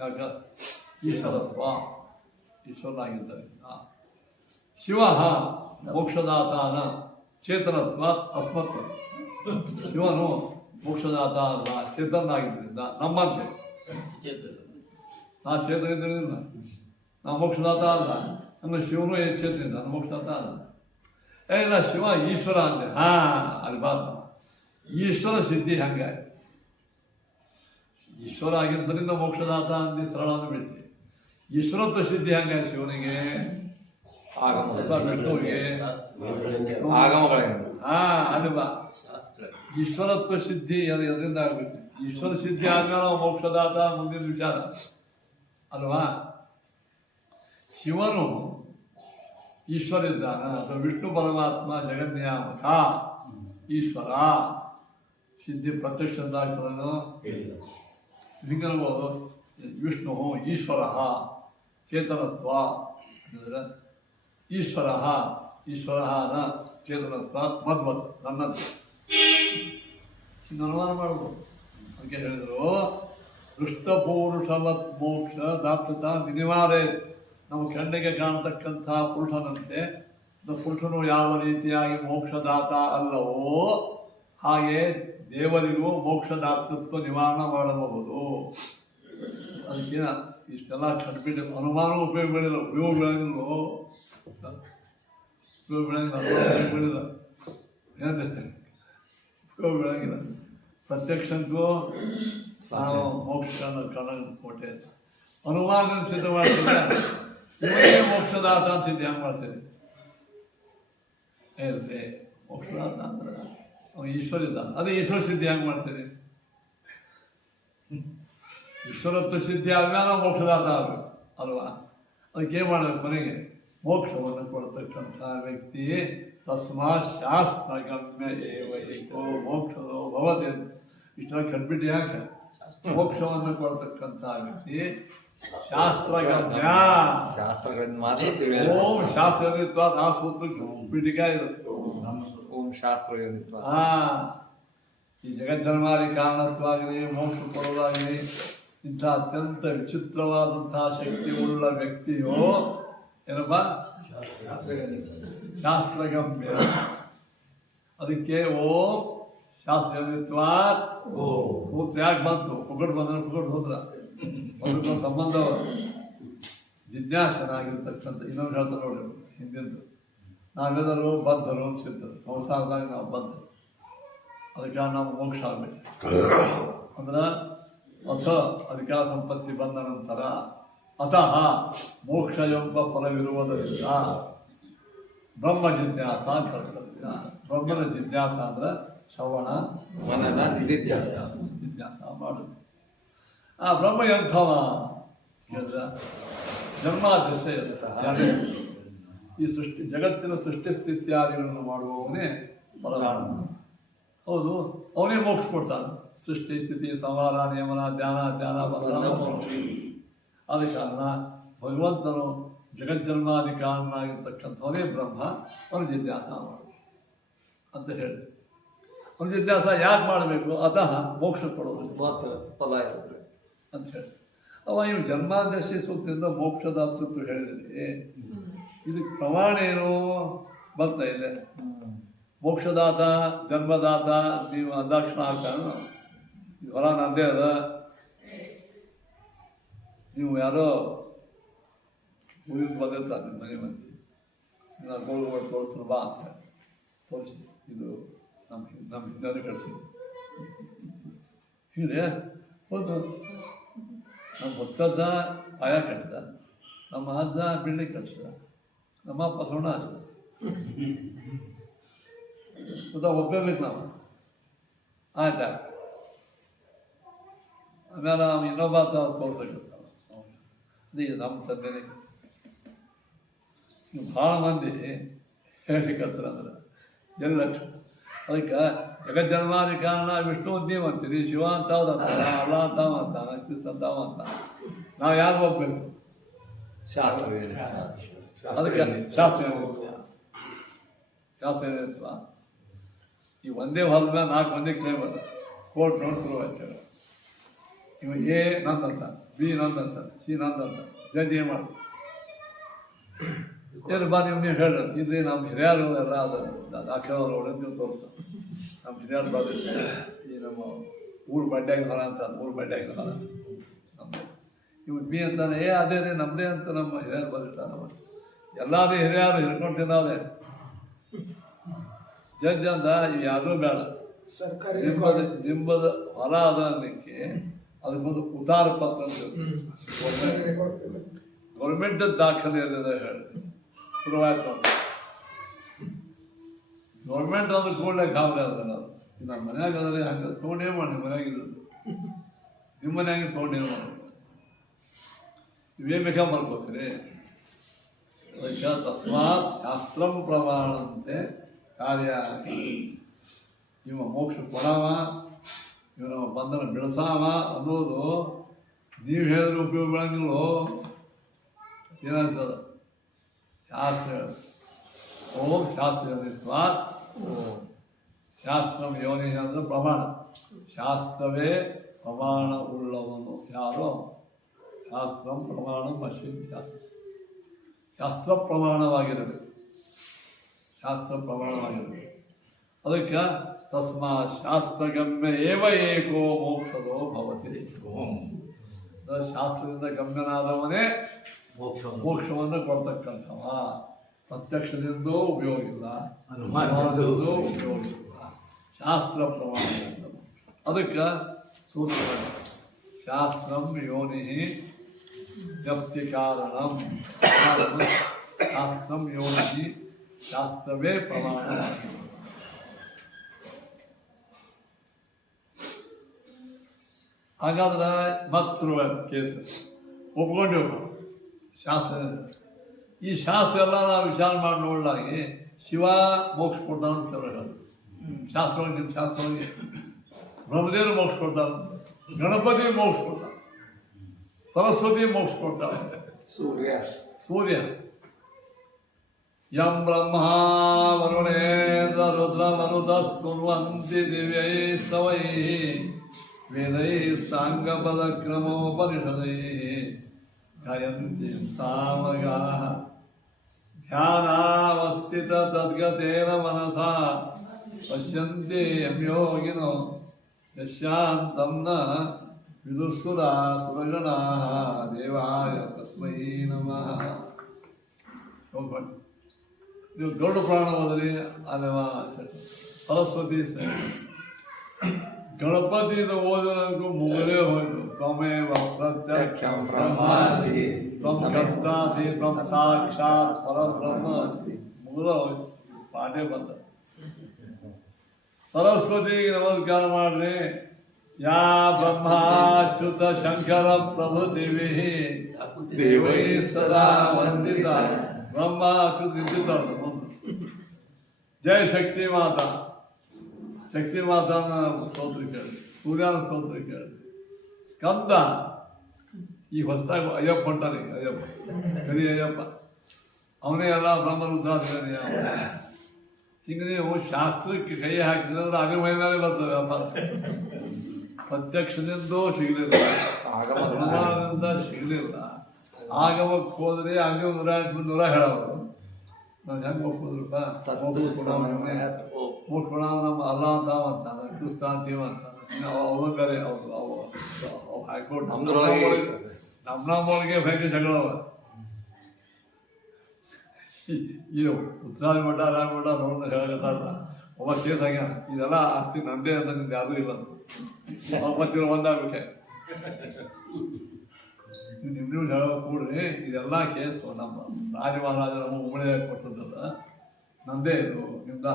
ಯಾಕ ಈಶ್ವರತ್ವ ಈಶ್ವರನಾಗಿದ್ದಾರೆ. ಶಿವ ಮೋಕ್ಷದಾತಾನ ಚೇತನತ್ವ ಅಸ್ಮತ್, ಶಿವನು ಮೋಕ್ಷದಾತ ಅಲ್ಲ ಚೇತನಾಗಿದ್ದರಿಂದ ನಮ್ಮಂತೆ, ನಾ ಚೇತನ ಇದ್ದರಿಂದ ನಾ ಮೋಕ್ಷದಾತ ಅಲ್ಲ, ಅಂದ್ರೆ ಶಿವನು ಚೇತನ ನಾನು ಮೋಕ್ಷದಾತ ಅಲ್ಲ. ನಾ ಶಿವ ಈಶ್ವರ ಅಂದೆ, ಅಲ್ಲಿ ಬಾತ ಈಶ್ವರ ಸಿದ್ಧಿ ಹಂಗಾಯ್ತು. ಈಶ್ವರ ಆಗಿದ್ದರಿಂದ ಮೋಕ್ಷದಾತ ಅಂದು ಸರಳ ಬಿಟ್ಟು ಈಶ್ವರತ್ವ ಸಿದ್ಧಿ ಹಂಗಾಯ್ತು ಶಿವನಿಗೆ, ವಿಷ್ಣುವಿಗೆ ಅದು ಬಾ ಈಶ್ವರತ್ವ ಸಿದ್ಧಿ ಅದು ಎದರಿಂದ ಆಗ್ಬೇಕು. ಈಶ್ವರ ಸಿದ್ಧಿ ಆದ್ಮೇಲೆ ನಾವು ಮೋಕ್ಷದಾತ ಮುಂದಿನ ವಿಚಾರ ಅಲ್ವಾ. ಶಿವನು ಈಶ್ವರ ಇದ್ದಾನ ಅಥವಾ ವಿಷ್ಣು ಪರಮಾತ್ಮ ಜಗನ್ನಿಯಾಮಕ ಈಶ್ವರ ಸಿದ್ಧಿ ಪ್ರತ್ಯಕ್ಷದಾಗ್ತದನು ಹಿಂಗನ್ಬೋದು. ವಿಷ್ಣು ಈಶ್ವರ ಚೇತನತ್ವ ಅಂದರೆ ಈಶ್ವರ ಈಶ್ವರನ ಚೇತನತ್ವ ಮದ್ವತ್ ನನ್ನಂತೆ ಇನ್ನು ಅನುಮಾನ ಮಾಡ್ಬೋದು. ಅದಕ್ಕೆ ಹೇಳಿದರು ದುಷ್ಟಪುರುಷವತ್ ಮೋಕ್ಷ ದಾತೃತ ವಿನಿವಾರೇ, ನಮ್ಮ ಕಣ್ಣಿಗೆ ಕಾಣತಕ್ಕಂಥ ಪುರುಷನಂತೆ ಪುರುಷನು ಯಾವ ರೀತಿಯಾಗಿ ಮೋಕ್ಷದಾತ ಅಲ್ಲವೋ ಹಾಗೆ ದೇವರಿಗೂ ಮೋಕ್ಷದಾತೃತ್ವ ನಿವಾರಣೆ ಮಾಡಬಹುದು. ಅದಕ್ಕೇನ ಇಷ್ಟೆಲ್ಲ ಕಟ್ಬಿಟ್ಟು ಅನುಮಾನ ಉಪಯೋಗ ಬೆಳೆದಿಲ್ಲ, ಉಪಯೋಗ ಬೆಳೆದಿಲ್ಲ, ಉಪಯೋಗ ಬೆಳೆದಿಲ್ಲ, ಬೆಳೆದಿಲ್ಲ ಏನಂತೆ ಉಪಯೋಗ ಬೆಳಗಿಲ್ಲ. ಪ್ರತ್ಯಕ್ಷಕ್ಕೂ ನಾವು ಮೋಕ್ಷ ಕಣ ಕೋಟೆ ಅಂತ ಅನುಮಾನ ಸಿದ್ಧ ಮಾಡ್ತೀವಿ, ಇವನೇ ಮೋಕ್ಷದಾತ ಅಂತ ಸಿದ್ಧ ಹೆಂಗೆ ಮಾಡ್ತೀವಿ? ಹೇಳ್ರಿ ಮೋಕ್ಷದಾತ ಅಂದ್ರೆ ಅವನು ಈಶ್ವರ ಇದ್ದಾನೆ, ಅದೇ ಈಶ್ವರ ಸಿದ್ಧಿ ಹೆಂಗೆ ಮಾಡ್ತೀರಿ? ಈಶ್ವರತ್ವ ಸಿದ್ಧಿ ಆದ್ಮೇಲೆ ನಾವು ಮೋಕ್ಷದಾತ ಆಗಬೇಕು ಅಲ್ವಾ. ಅದಕ್ಕೆ ಏನು ಮಾಡಬೇಕು? ಮನೆಗೆ ಮೋಕ್ಷವನ್ನು ಕೊಡ್ತಕ್ಕಂಥ ವ್ಯಕ್ತಿ ತಸ್ಮಾತ್ ಶಾಸ್ತ್ರಗಮ್ಯ ಏವ ಏಕೋ ಮೋಕ್ಷದೋ ಭವತಿ. ಇಷ್ಟೆಲ್ಲ ಕಟ್ಬಿಟ್ಟು ಯಾಕೆ? ಮೋಕ್ಷವನ್ನು ಕೊಡ್ತಕ್ಕಂಥ ವ್ಯಕ್ತಿ ಶಾಸ್ತ್ರಗಮ್ಯ, ಶಾಸ್ತ್ರಗಳನ್ನು ಮಾತ್ರ ಓಂ ಶಾಸ್ತ್ರಗಮಿತ್ವ ಆ ಸೂತ್ರ ಪೀಠಿಕ ಇದು ಓಂ ಶಾಸ್ತ್ರಗಮಿತ್ವ. ಈ ಜಗಜ್ಜನ್ಮಾದಿ ಕಾರಣತ್ವಾಗಲಿ ಮೋಕ್ಷ ಕೊಡೋದಾಗಲಿ ಇಂಥ ಅತ್ಯಂತ ವಿಚಿತ್ರವಾದಂತಹ ಶಕ್ತಿ ಉಳ್ಳ ವ್ಯಕ್ತಿಯು ಏನಪ್ಪ ಶಾಸ್ತ್ರಗಮ್ಯ. ಅದಕ್ಕೆ ಓಂ ಶಾಸ್ತ್ರಗಮಿತ್ವಾತ್ ಸೂತ್ರ ಯಾಕೆ ಬಂತು? ಪುಗಡ್ ಬಂದ್ರೆ ಪುಗಡ್ ಹೋದ್ರ ಅದಕ್ಕೆ ಸಂಬಂಧ ಜಿಜ್ಞಾಸನಾಗಿರ್ತಕ್ಕಂಥ ಇನ್ನೊಂದು ಹೇಳ್ತಾರೆ ನೋಡಿ ಹಿಂದಿಂದು, ನಾವೆಲ್ಲರೂ ಬದ್ಧರು ಸಿದ್ಧರು, ಸಂಸಾರದಾಗ ನಾವು ಬದ್ಧರು, ಅದಕ್ಕೆ ನಾವು ಮೋಕ್ಷ ಆಗಬೇಕು ಅಂದ್ರೆ ಅಥ ಅಧಿಕಾರ ಸಂಪತ್ತಿ ಬಂದ ನಂತರ ಅತಃ ಮೋಕ್ಷ ಎಂಬ ಫಲವಿರುವುದರಿಂದ ಬ್ರಹ್ಮ ಜಿಜ್ಞಾಸ ಕರ್ತವ್ಯ. ಬ್ರಹ್ಮನ ಜಿಜ್ಞಾಸ ಅಂದ್ರೆ ಶ್ರವಣ ಮನನ ನಿಧಿಧ್ಯಾಸ ಜಿಜ್ಞಾಸ ಮಾಡುದು. ಆ ಬ್ರಹ್ಮ ಎಂಥವ ಹೇಳಿದ ಜನ್ಮಾದೃಶ ಈ ಸೃಷ್ಟಿ ಜಗತ್ತಿನ ಸೃಷ್ಟಿ ಸ್ಥಿತ್ಯಾದಿಗಳನ್ನು ಮಾಡುವವನೇ ಪರಮಾತ್ಮ. ಹೌದು, ಅವನೇ ಮೋಕ್ಷ ಕೊಡ್ತಾನೆ. ಸೃಷ್ಟಿ ಸ್ಥಿತಿ ಸಂಹಾರ ನಿಯಮನ ಧ್ಯಾನ ಮೋಕ್ಷ. ಆದ ಕಾರಣ ಭಗವಂತನು ಜಗಜ್ಜನ್ಮಾದಿ ಕಾರಣನಾಗಿರ್ತಕ್ಕಂಥವನೇ ಬ್ರಹ್ಮ. ಅವನು ಜಿಜ್ಞಾಸ ಮಾಡು ಅಂತ ಹೇಳಿ, ಅವನು ಜಿಜ್ಞಾಸ ಯಾಕೆ ಮಾಡಬೇಕು? ಅತಃ ಮೋಕ್ಷ ಕೊಡೋದು ಫಲ ಇರುತ್ತೆ ಅಂತ ಹೇಳಿ ಅವ ಇವು ಜನ್ಮಾದಶಿ ಸೂತ್ರದಿಂದ ಮೋಕ್ಷದಾತೃತ್ವ ಹೇಳಿದರೆ ಇದಕ್ಕೆ ಪ್ರಮಾಣ ಏನು ಬರ್ತಾ ಇದೆ? ಮೋಕ್ಷದಾತ ಜನ್ಮದಾತ ನೀವು ಅಂದಾಕ್ಷಣ ಆಗ್ತಾನ ಹೊರ ನಂದೇ ಅದ. ನೀವು ಯಾರೋ ಊರಿಗೆ ಬಂದಿರ್ತಾರೆ ನಿಮ್ಮ ಮನೆ ಮಂದಿ, ನಾನು ಗೋಲ್ಗಳು ತೋರಿಸ್ತಾರೆ ಬಾ ಅಂತ ಹೇಳಿ ತೋರಿಸಿ, ಇದು ನಮ್ಮ ಹಿಂದೆ ಕಳಿಸಿದೆ ಹೀಗೆ ಹೌದು. ನಮ್ಮ ಹೊತ್ತದ್ದ ಪಾಯ ಕಟ್ಟಿದ, ನಮ್ಮ ಅಜ್ಜ ಬಿಲ್ಡಿಂಗ್ ಕಟ್ಟಿಸಿದ, ನಮ್ಮ ಅಪ್ಪ ಸೊಣ್ಣ ಹಚ್ಚಿದ. ಒಪ್ಪೇಬೇಕು ನಾವು. ಆಯ್ತಾ ಆಮೇಲೆ ಅವ್ನು ಇನ್ನೊಬ್ಬ ತೋರ್ಸಕತ್ತಾವ ಅದೇ ನಮ್ಮ ತಂದೆನೇ. ನೀವು ಭಾಳ ಮಂದಿ ಹೇಳಿಕತ್ರ ಅಂದ್ರೆ ಎಲ್ಲ ಅದಕ್ಕೆ ಜಗಜ್ಜನ್ಮಾದಿ ಕಾರಣ ವಿಷ್ಣು ಅಂತ ನೀವು ಅಂತೀರಿ, ಶಿವ ಅಂತ ಅಂತಾನ, ಅಲ್ಲ ಅಂತಾವ ಅಂತಾನ, ಚಿಸ್ ಅಂತಾವ ಅಂತಾನ. ನಾವು ಯಾರು ಹೋಗ್ಬೇಕು? ಶಾಸ್ತ್ರ ಅದಕ್ಕೆ ಶಾಸ್ತ್ರ ಏನಿತ್ವ ಈ ಒಂದೇ ಹೊಲದ ಮೇಲೆ 4 ಮಂದಿ ಕ್ಲೇಮ್ ಅದ. ಕೋರ್ಟ್ ನೋಡಿ ಶುರುವಾಯ್ತು. ಇವ ಎ ನಂದಂತ, ಬಿ ನಂದಂತ, ಸಿ ನಂದಂತ. ಜಡ್ಜ್ ಏನು ಮಾಡು ಏನು ಬಾ ನೀವು ಹೇಳಿ ಇದ್ರಿ ನಮ್ಮ ಹಿರಿಯರು ಎಲ್ಲ ಅದ ದಾಖಲವ್ರು ಹೊಡೆದು ತೋರಿಸ ನಮ್ಮ ಹಿರಿಯರು ಬಂದಿಲ್ಲ. ಈ ನಮ್ಮ ಊರು ಬಡ್ಡ್ಯಾಗಿನ ಹೊಲ ಅಂತ ಊರು ಬಡ್ಡ್ಯಾಗಿನ ಹೊಲ ನಮ್ಮದು. ಇವ್ ಬಿ ಅಂತಾನೆ ಅದೇ ನಮ್ಮದೇ ಅಂತ ನಮ್ಮ ಹಿರಿಯರು ಬಂದಿರ್ತಾರೆ. ನಮ್ಮ ಎಲ್ಲರೂ ಹಿರಿಯರು ಹಿಡ್ಕೊಂಡು ತಿನ್ನೋದೆ. ಜಡ್ಜ್ ಅಂದ ಇವು ಯಾವುದೂ ಬೇಡ, ನಿಂಬದ ಹೊಲ ಅದ ಅನ್ನಕ್ಕೆ ಅದಕ್ಕೊಂದು ಉತ್ತಾರ ಪತ್ರ ಅಂತ ಗೌರ್ಮೆಂಟ್ ದಾಖಲೆಯಲ್ಲಿದೆ ಹೇಳಿ ಶುರುವಾಯ್ತು ನೋಡಿ. ಗೌರ್ಮೆಂಟ್ ಅದು ಕೂಡಲೇ ಗಾಬರಿ ಅದ. ನಮ್ಮ ಮನ್ಯಾಗ ಅದ್ರಿ ಹಂಗೆ ತೊಗೊಂಡೇ ಮಾಡಿ ನಿಮ್ಮ ಮನ್ಯಾಗಿದ್ದು ನಿಮ್ಮ ಮನ್ಯಾಗ ತೊಗೊಂಡೇ ಮಾಡಿ ಇವೇ ಬೇಕಾ ಮಾಡ್ಕೋತೀರಿ. ಅದಕ್ಕೆ ತಸ್ಮಾತ್ ಶಾಸ್ತ್ರಂ ಪ್ರಮಾಣಂತೆ ಕಾರ್ಯ. ಇವ ಮೋಕ್ಷ ಕೊಡವ, ಇವ ನಮ್ಮ ಬಂಧನ ಬೆಳೆಸಾವ ಅನ್ನೋದು ನೀವು ಹೇಳಿದ್ರೆ ಉಪಯೋಗ ಬೀಳಂಗಿಲ್ಲೋ. ಏನಾಗ್ತದ ಶಾಸ್ತ್ರ ಓಂ ಶಾಸ್ತ್ರನಿತ್ವಾತ್ ಶಾಸ್ತ್ರಂ ಯೋನಿ ಅಂದರೆ ಪ್ರಮಾಣ. ಶಾಸ್ತ್ರವೇ ಪ್ರಮಾಣ ಉಳ್ಳವನು ಯಾರೋ ಶಾಸ್ತ್ರಂ ಪ್ರಮಾಣ ಅಶ್ವಿನ್ ಶಾಸ್ತ್ರ. ಶಾಸ್ತ್ರ ಪ್ರಮಾಣವಾಗಿರಬೇಕು, ಶಾಸ್ತ್ರ ಪ್ರಮಾಣವಾಗಿರಬೇಕು. ಅದಕ್ಕೆ ತಸ್ಮಾ ಶಾಸ್ತ್ರಗಮ್ಯ ಏವ ಏಕೋ ಮೋಕ್ಷದೋ ಭವತಿ. ಶಾಸ್ತ್ರದಿಂದ ಗಮ್ಯನಾದವನೇ ಮೋಕ್ಷವನ್ನು ಕೊಡ್ತಕ್ಕಂಥವ. ಪ್ರತ್ಯಕ್ಷದಿಂದೂ ಉಪಯೋಗ ಇಲ್ಲ, ಅನುಮಾನದಿಂದೂ ಉಪಯೋಗ ಇಲ್ಲ, ಶಾಸ್ತ್ರ ಪ್ರಮಾಣ. ಅದಕ್ಕೆ ಸೂತ್ರ ಶಾಸ್ತ್ರಂ ಯೋನಿ ವ್ಯಕ್ತಿ ಕಾರಣಂ. ಶಾಸ್ತ್ರಂ ಯೋನಿ ಶಾಸ್ತ್ರವೇ ಪ್ರಮಾಣ. ಹಾಗಾದ್ರೆ ಮತ್ತೆ ಶುರುವಾಯ್ತು ಕೇಸು. ಒಪ್ಕೊಂಡೇವು ಶಾಸ್ತ್ರ. ಈ ಶಾಸ್ತ್ರ ಎಲ್ಲ ನಾವು ವಿಚಾರ ಮಾಡಿ ನೋಡಲಾಗಿ ಶಿವ ಮೋಕ್ಷ ಕೊಡ್ತಾನೆ ಅಂತ ಹೇಳೋದು ಶಾಸ್ತ್ರವಾಗಿ. ನಿಮ್ಮ ಶಾಸ್ತ್ರವಾಗಿ ಬ್ರಹ್ಮದೇವರು ಮೋಕ್ಷ ಕೊಡ್ತಾರೆ, ಗಣಪತಿ ಮೋಕ್ಷ ಕೊಡ್ತಾರೆ, ಸರಸ್ವತಿ ಮೋಕ್ಷ ಕೊಡ್ತಾರೆ, ಸೂರ್ಯ ಯಂ ಬ್ರಹ್ಮ ವರುಣೇಂದ್ರ ರುದ್ರ ಮರುತಸ್ತುರ್ವಂತಿ ದಿವ್ಯೈ ಸ್ತವೈ ವೇದೈ ಸಾಂಗಪದ ಕ್ರಮೋಪನಿಷದೈ ಗಾಯಂತಿ ಸಾಮಗಾಃ ಧ್ಯಾನಾವಸ್ಥಿತ ತದ್ಗತೇನ ಮನಸಾ ಪಶ್ಯಂತಿ ಯಮ್ಯೋಗಿನೋ ಯಶ್ಯಾಂತಂ ನ ವಿದುಃಸುರಾ ಸುರಗಣಾಃ ದೇವಾಯ ತಸ್ಮೈ ನಮಃ. ಹೋಗ್ಬಾರ್ದು ನೀವು ಗರುಡ ಪುರಾಣ ಹೋದ್ರಿ ಅಲ್ಲವ ಸರಸ್ವತಿ ಗಣಪತಿದು ಓದೋದಕ್ಕೂ ಮುಗಲೇ ಹೋಯ್ತು. ತ್ವಮೇವ ಪ್ರತ್ಯಕ್ಷಂ ಬ್ರಹ್ಮಾಸಿ ತ್ವಂ ಕರ್ತಾಸಿ ತ್ವಂ ಸಾಕ್ಷಾತ್ ಪರಬ್ರಹ್ಮ ಅಸ್ತಿ. ಮುಗಿದ ಹೋಯ್ತು, ಪಾಠೇ ಬಂದ. ಸರಸ್ವತಿಗೆ ನಮಸ್ಕಾರ ಮಾಡ್ರಿ. ಯಾ ಬ್ರಹ್ಮಾಚ್ಯುತ ಶಂಕರ ಪ್ರಭೃತಿಭಿ ದೇವೈ ಸದಾ ವಂದಿತ. ಬ್ರಹ್ಮಾಚ್ಯುತ ನಿಂತಿದ್ದಾಳೆ ಬಂದು. ಜಯ ಶಕ್ತಿ ಮಾತಾ. ಶಕ್ತಿ ಮಾತಾನ ಸ್ತೋತ್ರ ಕೇಳಿ, ಸೂರ್ಯನ ಸ್ತೋತ್ರ ಕೇಳಿ. ಸ್ಕಂದ ಈ ಹೊಸದಾಗಿ ಅಯ್ಯಪ್ಪ ಹೊಂಟಾನೆ. ಅಯ್ಯಪ್ಪ ಕರಿ ಅಯ್ಯಪ್ಪ ಅವನೇ ಎಲ್ಲ ಬ್ರಹ್ಮರುದ್ರಾಧಿಕಾರಿ. ಹಿಂಗೆ ನೀವು ಶಾಸ್ತ್ರಕ್ಕೆ ಕೈ ಹಾಕಿದ್ರೆ ಅಭಿಮಯ ಮೇಲೆ ಬರ್ತವೆ ವ್ಯಾಪಾರ. ಪ್ರತ್ಯಕ್ಷದಿಂದೂ ಸಿಗಲಿಲ್ಲ, ಆಗಮದಿಂದ ಸಿಗಲಿಲ್ಲ. ಆಗಮಕ್ಕೆ ಹೋದ್ರೆ ಹಂಗೆ 100 ಹೇಳೋರು. ನಾವು ಹೆಂಗೆ ಒಪ್ಪೋದ್ರಪ್ಪ? ಮೂಡ್ಕೊಳ ನಮ್ಮ ಅಲ್ಲ ಅಂತಾವ ಅಂತಾನೆ, ಕ್ರಿಸ್ತ ಅಂತೀವ ಅಂತಾನೆ. ಅವರು ಬೇರೆ ಅವು ಹೈಕೋರ್ಟ್ ನಮ್ಮೊಳಗೆ ಹೇಗೆ ಜಗಳವ. ಇದು ಉತ್ತರಾದಿ ಮಠ ರಾಯಮಠ ನೋಡ್ ಹೇಳಕತ್ತಾರ. ಒಬ್ಬ ಕೇಸ್ ಆಗ್ಯಾನ, ಇದೆಲ್ಲ ಆಸ್ತಿ ನಂದೇ ಅಂತ ನಿಮ್ದು ಯಾವುದೂ ಇಲ್ಲ ಅಂತ. ಒಬ್ಬತ್ತಿನ ಒಂದಾಗಬೇಕೆ ನೀವು ಹೇಳೋ ಕೂಡ್ರಿ. ಇದೆಲ್ಲ ಕೇಸು ನಮ್ಮ ರಾಜ ಮಹಾರಾಜ ನಮ್ಮ ಉಮಳೆ ಕೊಟ್ಟದ್ದಲ್ಲ, ನಂದೇ ಇದು ನಿಮ್ದ.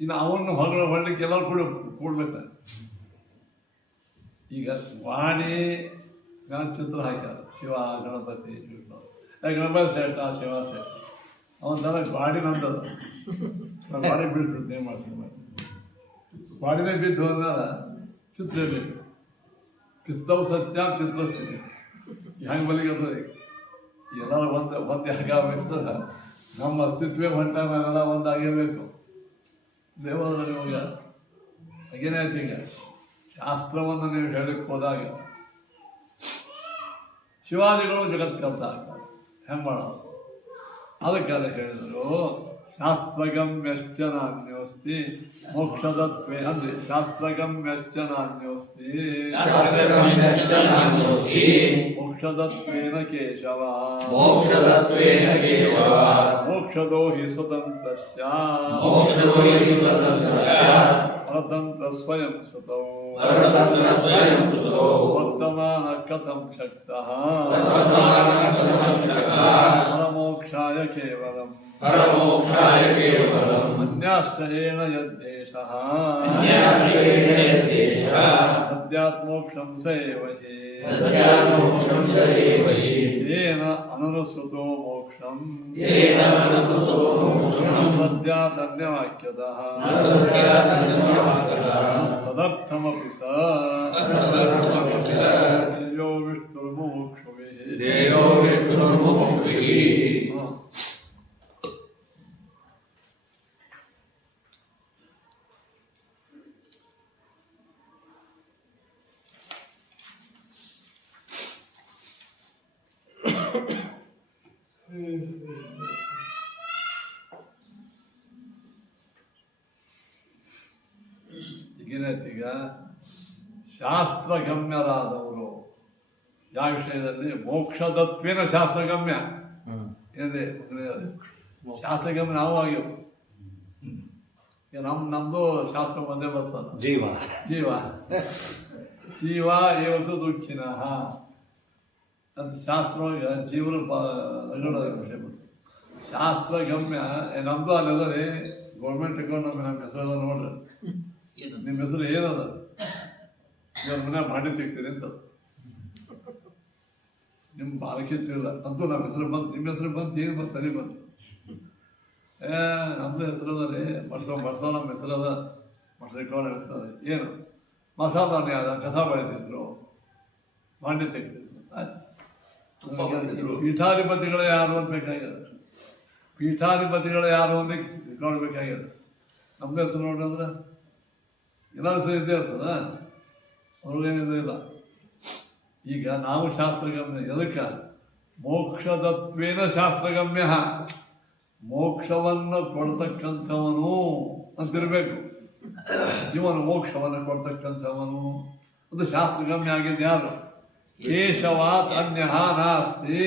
ಇನ್ನು ಅವನ್ನ ಹೊರಗಡೆ ಹೊರಲಿಕ್ಕೆ ಎಲ್ಲರೂ ಕೂಡ್ಬೇಕು. ಈಗ ವಾಣಿ ನಾನು ಚಿತ್ರ ಹಾಕ್ಯಾರ ಶಿವ ಗಣಪತಿ ವಿಷ್ಣು ಗಣಪತಿ ಶ್ರೇಷ್ಠ ಶಿವ ಶ್ರೇಷ್ಠ ಅವನ ಥರ ಗಾಡಿ ನಂದದ ನಾನು ಗಾಡಿ ಬಿಟ್ಬಿಟ್ಟು ಏನು ಮಾಡ್ತೀನಿ ಗಾಡಿನೇ ಬಿದ್ದು ಹೋದ್ಮೇಲೆ ಚಿತ್ರ ಬೇಕು ಪಿತ್ತವು ಸತ್ಯ ಚಿತ್ರಸ್ಥಿತಿ ಹೆಂಗೆ ಬಲಿಗದ ಎಲ್ಲರೂ ಒಂದು ಹೇಗಾಗಬೇಕಂದ್ರೆ ನಮ್ಮ ಅಸ್ತಿತ್ವೇ ಹೊಂಟ ನಾವೆಲ್ಲ ಒಂದಾಗೇಬೇಕು ದೇವರ ನಿಮಗೆ ಹಾಗೇನಾಯ್ತು ಈಗ ಶಾಸ್ತ್ರವನ್ನು ನೀವು ಹೇಳಕ್ಕೆ ಹೋದಾಗ ಶಿವಾದಿಗಳು ಜಗತ್ ಕಲ್ತ ಆಗ್ತಾರೆ ಹೆಂಗೆ ಮಾಡೋದು ಅದಕ್ಕೆ ಹೇಳಿದರು ಶಾಸ್ತ್ರಗಮ್ಯಶ್ಚ ನಾನ್ಯೋಸ್ತಿ ಮೋಕ್ಷದತ್ವೇ ಅಂದರೆ ಶಾಸ್ತ್ರಗಮ್ಯಶ್ಚ ನಾನ್ಯೋಸ್ತಿ ಮೋಕ್ಷದತ್ವೇನ ಕೇಶವ ಮೋಕ್ಷದೋ ಹಿ ಸ್ವತಂತ್ರಸ್ಯ ಪರತಂತ್ರ ಸ್ವಯಂ ಸುತೌ ವರ್ತಮಾನ ಕಥಂ ಶಕ್ತಃ ಪರಮೋಕ್ಷಾಯ ಕೇವಲಂ ಅನ್ಯಾಶ್ಚಯೇನ ಯದ್ದೇಶಃ ಅಧ್ಯಾತ್ಮೋಕ್ಷಂ ಸೇವಯೇ ತೇನ ಅನನುಸೃತೋ ಮೋಕ್ಷಂ ತದ್ಯಾತನ್ಯವಾಕ್ಯತಃ ತದರ್ಥಮಪಿ ಸ ಧ್ಯೇಯೋ ವಿಷ್ಣುರ್ಮುಮುಕ್ಷುಭಿಃ. ಈಗೇನಾಯ್ತೀಗ ಶಾಸ್ತ್ರಗಮ್ಯರಾದವರು ಯಾವ ವಿಷಯದಲ್ಲಿ ಮೋಕ್ಷದತ್ವೇನ ಶಾಸ್ತ್ರಗಮ್ಯ ಏನಿದೆ ಶಾಸ್ತ್ರಗಮ್ಯ ನಾವು ಆಗ್ಯವು ಈಗ ನಮ್ಮದು ಶಾಸ್ತ್ರ ಒಂದೇ ಬರ್ತದೆ ಜೀವ ಜೀವ ಜೀವ ಇವತ್ತು ದುಃಖಿನಃ ಅಂತ ಶಾಸ್ತ್ರ ಜೀವನ ವಿಷಯ ಬಂತು ಶಾಸ್ತ್ರಗಮ್ಯ ನಮ್ಮದು ಅಲ್ಲೆಲ್ಲ ರೀ ಗೌರ್ಮೆಂಟ್ ಅಕೌಂಟ್ ನಮ್ಮ ಹೆಸರು ನೋಡ್ರಿ ನಿಮ್ಮ ಹೆಸರು ಏನದ ಇವ್ರ ಮನೆ ಮಾಡಿ ತೆಗ್ತೀರಿ ಅಂತ ನಿಮ್ಮ ಬಾಲಕಿ ತಿಳಿಲ್ಲ ಅಂತೂ ನಮ್ಮ ಹೆಸರು ಬಂತು ನಿಮ್ಮ ಹೆಸರು ಬಂತು ಏನು ಬಂತು ತಲೆ ಬಂತು ನಮ್ಮದು ಹೆಸರು ಅದ ರೀ ಮರ್ಸೋ ನಮ್ಮ ಹೆಸರು ಅದ ಮರ್ಸೋ ಹೆಸರು ಅದ ಏನು ಮಸಾಲಾನೆ ಅದ ಕಸ ಬೆಳಿತಿದ್ರು ಮಾಡಿ ತೆಗ್ತಿದ್ರು ಆಯ್ತು ಪೀಠಾಧಿಪತಿಗಳು ಯಾರು ಅಂತ ಬೇಕಾಗ್ಯದ ಪೀಠಾಧಿಪತಿಗಳು ಯಾರು ಅಂತ ನೋಡ್ಬೇಕಾಗ್ಯದ ನಮ್ಮ ಹೆಸರು ನೋಡ್ರಂದ್ರೆ ಎಲ್ಲ ಹೆಸರು ಇದ್ದೇ ಇರ್ತದ ಅವ್ರಿಗೇನಿದೆ ಇಲ್ಲ ಈಗ ನಾವು ಶಾಸ್ತ್ರಗಮ್ಯ ಎದಕ್ಕೆ ಮೋಕ್ಷದತ್ವೇನ ಶಾಸ್ತ್ರಗಮ್ಯ ಮೋಕ್ಷವನ್ನು ಕೊಡ್ತಕ್ಕಂಥವನು ಅಂತಿರಬೇಕು ಇವನು ಮೋಕ್ಷವನ್ನು ಕೊಡ್ತಕ್ಕಂಥವನು ಒಂದು ಶಾಸ್ತ್ರಗಮ್ಯ ಆಗಿದ್ದು ಯಾರು ಕೇಶವಾತ್ ಅನ್ಯ ನಾಸ್ತಿ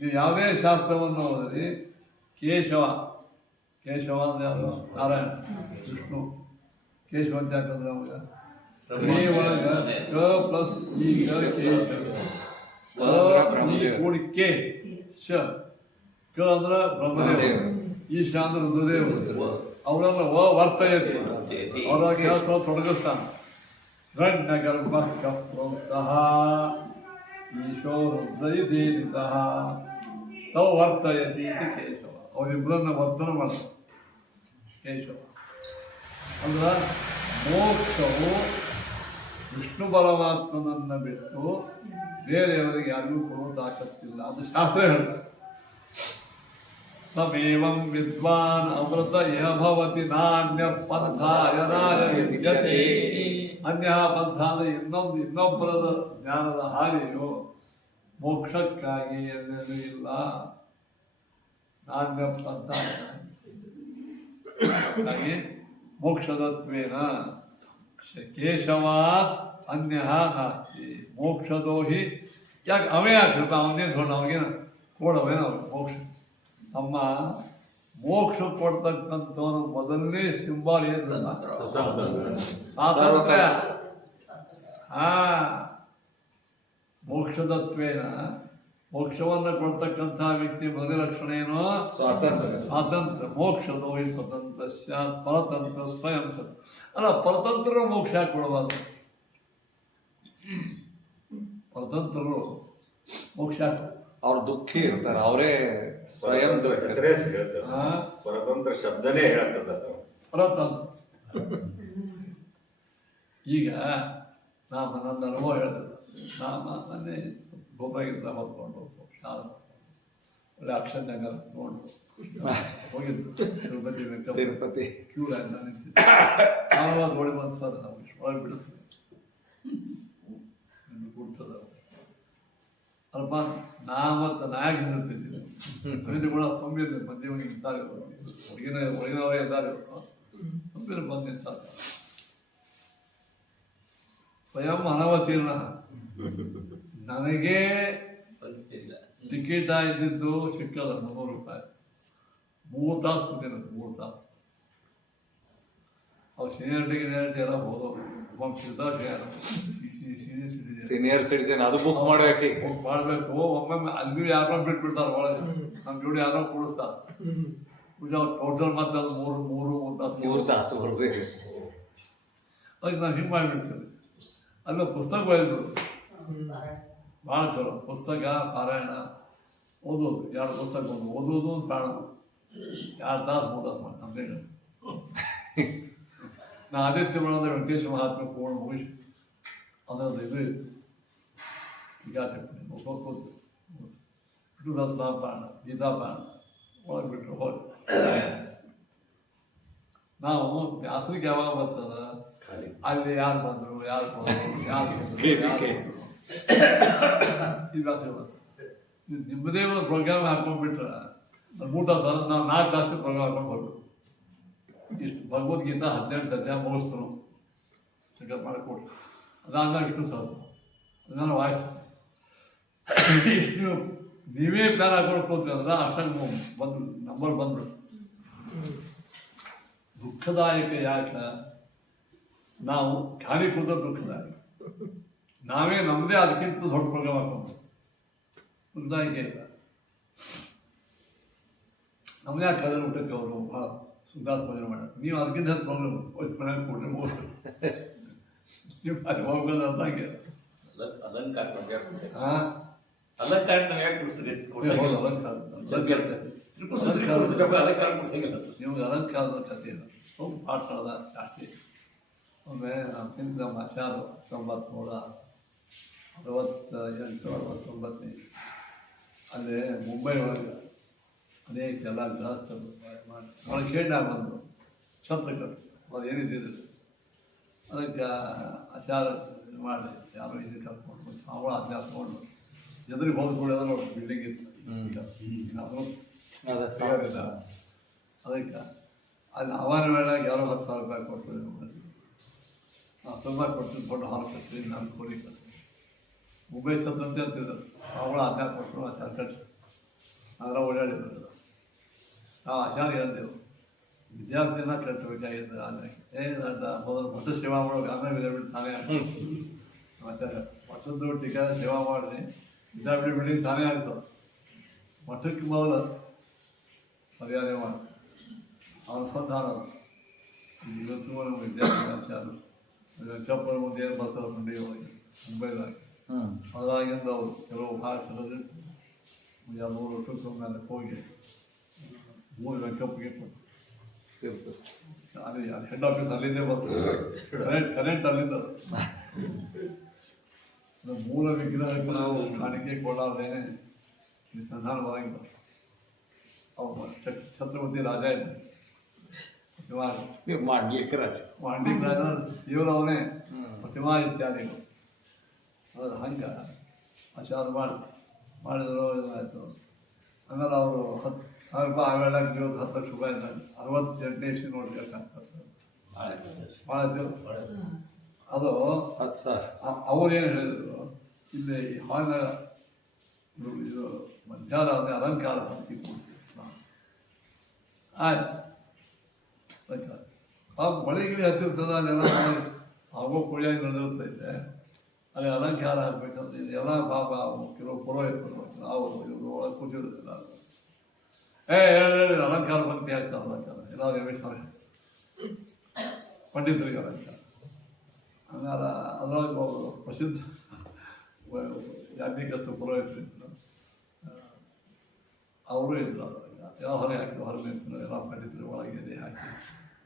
ನೀವು ಯಾವುದೇ ಶಾಸ್ತ್ರವನ್ನು ಓದಿರಿ ಕೇಶವ ಅಂದ್ರೆ ಯಾರು ನಾರಾಯಣ ವಿಷ್ಣು ಕೇಶವ ಅಂತ ಯಾಕಂದ್ರೆ ನಮಗೆ ಒಳಗೆ ಕ ಪ್ಲಸ್ ಈಗ ಕೇಶವ ಕೂಡಿ ಕೆ ಶ ಕ ಅಂದ್ರೆ ಬ್ರಹ್ಮದೇವ ಈಶ ಅಂದ್ರೆ ರುದ್ರದೇವ ಅವರನ್ನ ವರ್ತಯತಿ ಅವರ ಕೆಲಸ ತೊಡಗಿಸ್ತಾನೆ ಗರ್ಭ ಪ್ರೋಕ್ತಃ ಈಶೋ ರುದ್ರೈದೇದಿತಃ ತೌ ವರ್ತಯತಿ ಇತಿ ಕೇಶವ ಅವರಿಬ್ಬರನ್ನ ವರ್ತನೆ ಮಾಡ್ತಾರೆ ಕೇಶವ ಅಂದ್ರೆ ಮೋಕ್ಷವು ವಿಷ್ಣು ಪರಮಾತ್ಮನನ್ನು ಬಿಟ್ಟು ಬೇರೆಯವರಿಗೆ ಯಾರಿಗೂ ಕೊಡೋ ತಾಕತ್ತಿಲ್ಲ ಅದು ಶಾಸ್ತ್ರ ಹೇಳ್ತಾರೆ ತಮೇವಂ ವಿದ್ವಾನ್ ಅಮೃತ ಇಹ ಭವತಿ ನಾನ್ಯ ಪಂಥಾಯ ವಿದ್ಯತೆ ಅನ್ಯ ಪಂಥ ಅಂದರೆ ಇನ್ನೊಬ್ಬರದ ಜ್ಞಾನದ ಹಾದಿಯು ಮೋಕ್ಷಕ್ಕಾಗಿ ಎನ್ನೇನೂ ಇಲ್ಲ ನಾನ್ಯ ಪಂಥ ಹಾಗಾಗಿ ಮೋಕ್ಷದತ್ವೇನ ಕೇಶವಾತ್ ಅನ್ಯ ನಾಸ್ತಿ ಮೋಕ್ಷದೋ ಹಿ ಯಾಕೆ ಅವೇ ಹಾಕಿರ್ತ ಅವನೇನು ದೊಡ್ಡ ಅವಾಗೇನು ಕೊಡವೇನು ಅವ ಮೋಕ್ಷ ನಮ್ಮ ಮೋಕ್ಷ ಕೊಡ್ತಕ್ಕಂಥವನು ಮೊದಲನೇ ಸಿಂಬಲ್ ಏನು ಸ್ವಾತಂತ್ರ್ಯ ಮೋಕ್ಷದತ್ವೇನ ಮೋಕ್ಷವನ್ನು ಕೊಡ್ತಕ್ಕಂಥ ವ್ಯಕ್ತಿ ಮೊದಲ ಲಕ್ಷಣ ಏನು ಸ್ವಾತಂತ್ರ್ಯ ಮೋಕ್ಷದೋ ಹಿ ಸ್ವತಂತ್ರ ಪರತಂತ್ರ ಸ್ವಯಂ ಅಲ್ಲ ಪರತಂತ್ರ ಮೋಕ್ಷ ಕೊಡಬಾರ್ದು ಸ್ವತಂತ್ರರು ಮೋಕ್ಷ ಅವ್ರು ದುಃಖಿ ಇರ್ತಾರೆ, ಅವರೇ ಸ್ವಯಂ ದುಃಖ. ಹೆಸರೇ ಹೇಳ್ತಾರೆ, ಪರತಂತ್ರ ಶಬ್ದನೇ ಹೇಳ್ತದ ಪರತಂತ್ರ. ಈಗ ನನ್ನ ಅನುಭವ ಹೇಳಿದೆ. ಮೊನ್ನೆ ಗೋಪಾಗಿಂದ ಹೊತ್ಕೊಂಡು ಶಾಲೆ ಒಳ್ಳೆ ಅಕ್ಷರನಗರ ನೋಡು ಹೋಗಿದ್ದು ತಿರುಪತಿ ತಿರುಪತಿ ಕ್ಯೂ ಲೈನ್ ನಿಂತಿದ್ದೆ. ಆವಾಗ ಓಡಿ ಬಂದು ಸರ್ ನಾವು ಒಳಗೆ ಬಿಡಿಸ್ತೀವಿ ನಿಮ್ಗೆ ಕೊಡ್ತದ ಅಲ್ಪ ಮತ್ತು ನಾಯಕ ನಿಂತಿದ್ದೀನಿ. ಅಲ್ಲಿಂದ ಕೂಡ ಸೌಮ್ಯದ ಮಧ್ಯೆ ನಿಂತಾರೆ, ಒಳಗಿನವರೇ ಇದ್ದಾರೆ, ಸೌಮ್ಯರು ಬಂದು ನಿಂತಾರೆ. ಸ್ವಯಂ ಅನವತೀರ್ಣ. ನನಗೆ ಟಿಕೆಟ್ ಇದ್ದಿದ್ದು ಸಿಕ್ಕಲ್ಲ ₹300. 3 ತಾಸು ಕೂತಿರೋದು, 3 ತಾಸು. ಅವ್ರು ಸೀನಿಯರಿಟಿ ಎಲ್ಲ ಹೋದವು. ಸೀನಿಯರ್ ಸಿಟಿಜನ್ ಅದು ಬುಕ್ ಮಾಡ್ಬೇಕು. ಬುಕ್ ಮಾಡಬೇಕು. ಒಮ್ಮೊಮ್ಮೆ ಅಲ್ಲಿ ಯಾರೋ ಬಿಟ್ಬಿಡ್ತಾರೆ ಒಳಗೆ, ನಮ್ಮ ಜೋಡಿ ಯಾರೋ ಕೂಡಿಸ್ತಾರೆ. ಟೋಟಲ್ ಮತ್ತೆ ಅದು 3 ತಾಸು 3 ತಾಸು ಬರ್ತದೆ. ಅದಕ್ಕೆ ನಾವು ಹಿಂಗೆ ಮಾಡಿಬಿಡ್ತೀವಿ. ಅಲ್ಲ ಪುಸ್ತಕ ಬರೆದ್ರು ಭಾಳ ಚಲೋ. ಪುಸ್ತಕ ಪಾರಾಯಣ ಓದೋದು, 2 ಪುಸ್ತಕ ಓದೋದು ಪ್ರಾಣ. 2 ತಾಸು 3 ತಾಸು ಮಾಡಿ ನಮ್ದೇನು. ನಾ ಆದಿತ್ಯ ಮಾಡೋದ ವೆಂಕಟೇಶ ಮಹಾತ್ಮೆ ಪೂರ್ಣ ಮುಗಿಸಿ ಅದರದ್ದು ಇದು ಇತ್ತು ಟೀಕಾ ಟಿಪ್ಪಣಿ ಒಬ್ಬೊಬ್ಬರು ವಿಷ್ಣುದಾಸ ಪ್ರಾಣ, ಗೀತಾ ಪ್ರಾಣ ಒಳಗೆ ಬಿಟ್ಟರು ಹೋಗಿ. ನಾವು ವ್ಯಾಸರಿಗೆ ಯಾವಾಗ ಬರ್ತದ ಅಲ್ಲಿ ಯಾರು ಬಂದರು ಇದು ವ್ಯಾಸರಿಗೆ ಬರ್ತದೆ. ಇದು ನಿಮ್ಮದೇ ಒಂದು ಪ್ರೋಗ್ರಾಮ್ ಹಾಕೊಂಡ್ಬಿಟ್ರೆ ಅದು 3 ತಾಸು ನಾವು 4 ತಾಸು ಪ್ರೋಗ್ರಾಮ್ ಹಾಕೊಂಡು ಹೋಗ್ಬೇಕು. ಇಷ್ಟು ಭಗವದ್ಗೀತಾ 18 ಅಧ್ಯಾಯ ಮುಗಿಸ್ತರು ಚೆಕಪ್ ಮಾಡಿಕೊಡ್ರಿ. ಅದಾದ್ಮೇಲೆ ವಿಷ್ಣು ಸಹಸ್ರ ಅದನ್ನು ವಾಯಿಸ್ತೀನಿ. ಇಷ್ಟು ನೀವೇ ಪ್ಲಾನ್ ಹಾಕೊಂಡು ಕೂತ್ರಿ ಅಂದ್ರೆ ಅಷ್ಟಂಗೆ ಬಂದು ನಂಬರ್ ಬಂದ್ಬಿಡು. ದುಃಖದಾಯಕ ಯಾಕೆ ನಾವು ಖಾಲಿ ಕೂತ ದುಃಖದಾಯಕ. ನಾವೇ ನಮ್ಮದೇ ಅದಕ್ಕಿಂತ ದೊಡ್ಡ ಪ್ರೋಗ್ರಾಮ್ ಹಾಕೊಂಡು ದುಃಖದಾಯಕ ಇಲ್ಲ. ನಮ್ಮದೇ ಆ ಕದರ್ ಊಟಕ್ಕೆ ಅವರು ಭಾಳ ಸುಖಾತ್ ಭೋಜನ ಮಾಡೋದು. ನೀವು ಅದಕ್ಕಿಂತ ಪ್ರಾಬ್ಲಮ್ ಮನೆಗೆ ಕೊಡ್ರಿ ನೀವು ಅಲ್ಲಿ ಹೋಗೋದು ಅಂದಾಗೆ ಅಲಂಕಾರ ನಿಮ್ಗೆ ಅಲಂಕಾರದ ಕಥೆ ಇಲ್ಲ. ತುಂಬ ಪಾಠ ಅದ ಜಾಸ್ತಿ. ಒಮ್ಮೆ ನಮ್ಮ ನಮ್ಮ ಆಚಾರ 1968-69 ಅಲ್ಲೇ ಮುಂಬೈ ಒಳಗೆ ಅನೇಕ ಎಲ್ಲ ಗೃಹಸ್ಥರು ಮಾಡಿ ಒಳಗೆ ಕೇಂದ್ರ ಬಂದರು ಛತ್ರಗಳು ಅದು ಏನಿದ್ದಿದ್ರು. ಅದಕ್ಕೆ ಆಚಾರ ಮಾಡಿ ಯಾರೋ ಇದು ಕರ್ಕೊಂಡು ಅವಳ ಅಭ್ಯಾಸ ಮಾಡಿ ಎದುರಿಗೆ ಹೋದ್ಕೊಳ್ಳಿ ಅದರ ಬಿಲ್ಡಿಂಗ್ ಇತ್ತು. ಅದಕ್ಕೆ ಅಲ್ಲಿ ಅವನ ವೇಳೆಗೆ ಯಾರೋ 10,000 ರೂಪಾಯಿ ಕೊಟ್ಟು ತುಂಬ ಕೊಟ್ಟು ದೊಡ್ಡ ಹಾಲು ಕಟ್ಟಿ ನಾನು ಕೋಳಿ ಕಟ್ಟಿ ಮುಂಬೈ ಛತ್ರಂತೆ ಅಂತಿದ್ರು. ಅವಳ ಅಭ್ಯಾಸ ಕೊಟ್ಟರು ಆಚಾರ ಕಟ್ಟಿ ಅದರ ಓಡಾಡಿದ್ರು. ನಾವು ಆಚಾರ ಹೇಳ್ತೇವೆ ವಿದ್ಯಾರ್ಥಿನ ಕಟ್ಟಬೇಕಾಗಿದ್ದು ಆಮೇಲೆ ಮೊದಲು ಮಠ ಸೇವಾ ಮಾಡೋಕೆ ಆಮೇಲೆ ಬಿಟ್ಟು ತಾನೇ ಆಗ್ತದೆ. ಮತ್ತು ಮಠದ್ದು ಟೀಕಾ ಸೇವಾ ಮಾಡಿದೆ ವಿದ್ಯಾಪೀಠ ಬಿಲ್ಡಿಂಗ್ ತಾನೇ ಆಗ್ತದೆ. ಮಠಕ್ಕೆ ಮೊದಲು ಮರ್ಯಾದೆ ಮಾಡಿ ಅವನ ಸಂಧಾನ ಇವತ್ತು ನಮ್ಮ ವಿದ್ಯಾರ್ಥಿ ಆಚಾರ ವೆಂಕಪ್ಪನ ಮುಂದೆ ಏನು ಬರ್ತಾರೆ ಮಂಡಿಗೆ ಹೋಗಿ ಮುಂಬೈದಾಗ ಅದಾಗಿಂದ ಅವರು ಕೆಲವು ಭಾಳ ಚಲೋದು 2 ವರ್ಷಕ್ಕೆ ಮೇಲೆ ಹೋಗಿ 3 ವೆಂಕಪ್ಪಿಗೆ ಕೊಟ್ಟು ಅದೇ ಹೆಡ್ ಆಫೀಸ್ ಅಲ್ಲಿಂದೇ ಬರ್ತದೆ. ಕರೆಂಟ್ ಅಲ್ಲಿಂದ ಮೂಲ ವಿಗ್ರಹಕ್ಕೆ ನಾವು ಕಾಣಿಕೆ ಕೊಡಾರ್ದೇನೆ ಈ ಸಂಧಾನ ಬರಂಗಿಲ್ಲ. ಅವ್ರು ಛತ್ರಪತಿ ರಾಜ ಇದ್ದ ಮಾಡ್ಲಿಕ್ಕೆ ರಾಜ ಮಾಡ್ಲಿಕ್ಕೆ ರಾಜ ಇವರು ಅವನೇ ಪ್ರತಿಮಾ ಇತ್ಯಾದಿಗಳು. ಅದ್ರ ಹಂಗೆ ಆಚಾರ ಮಾಡಿದ್ರು ಇದಾಯಿತು. ಆಮೇಲೆ ಅವರು 10,000 ರೂಪಾಯಿ ಆವೇಳಾಗ 10 ಲಕ್ಷ ರೂಪಾಯಿ ಇದ್ದಾಗ 68ನೇ ಇಸ್ವಿ ನೋಡ್ಬೇಕಾಗ್ತದೆ ಸರ್. ಭಾಳ ಅದು 10,000 ಅವ್ರೇನು ಹೇಳಿದ್ರು ಇಲ್ಲಿ ಹಾಲ್ನಾಗ ಇದು ಮಧ್ಯಾಹ್ನ ಅದೇ ಅಲಂಕಾರ ಹಾಕಿ ಕೊಡ್ತೀವಿ ಆಯ್ತು ಆಯ್ತಾ. ಆ ಮಳೆಗಿಳಿ ಹತ್ತಿರ್ತದ ಅಲ್ಲೆಲ್ಲ ಆಗೋ ಕುಳಿಯಾಗಿ ನಡೆದಿರ್ತೈತೆ. ಅಲ್ಲಿ ಅಲಂಕಾರ ಹಾಕ್ಬೇಕಂದ್ರೆ ಎಲ್ಲ ಪಾಪ ಕೆಲವು ಪುರೋಹಿತರು ನಾವು ಇವರು ಒಳಗೆ ಕೂತಿರೋದಿಲ್ಲ. ಹೇಳಿ ಅಲಂಕಾರ ಬಂತಿ ಆಗ್ತದೆ. ಅಲಂಕಾರ ಎಲ್ಲ ರಮೇಶ್ವರ ಪಂಡಿತರಿಗೆ ಅಲಂಕಾರ. ಹಂಗಾರ ಅದರೊಳಗೆ ಪ್ರಸಿದ್ಧ ಯಾಜ್ಞಿಕಸ್ಥ ಪುರೋಹಿತರು ಇದ್ರು, ಅವರು ಇದ್ರು. ಅವಾಗ ಯಾವ ಹೊರಗೆ ಹಾಕಿ ಹೊರಗೆ ನಿಂತರು, ಎಲ್ಲ ಪಂಡಿತರು ಒಳಗೆ ಎದೆ ಹಾಕಿ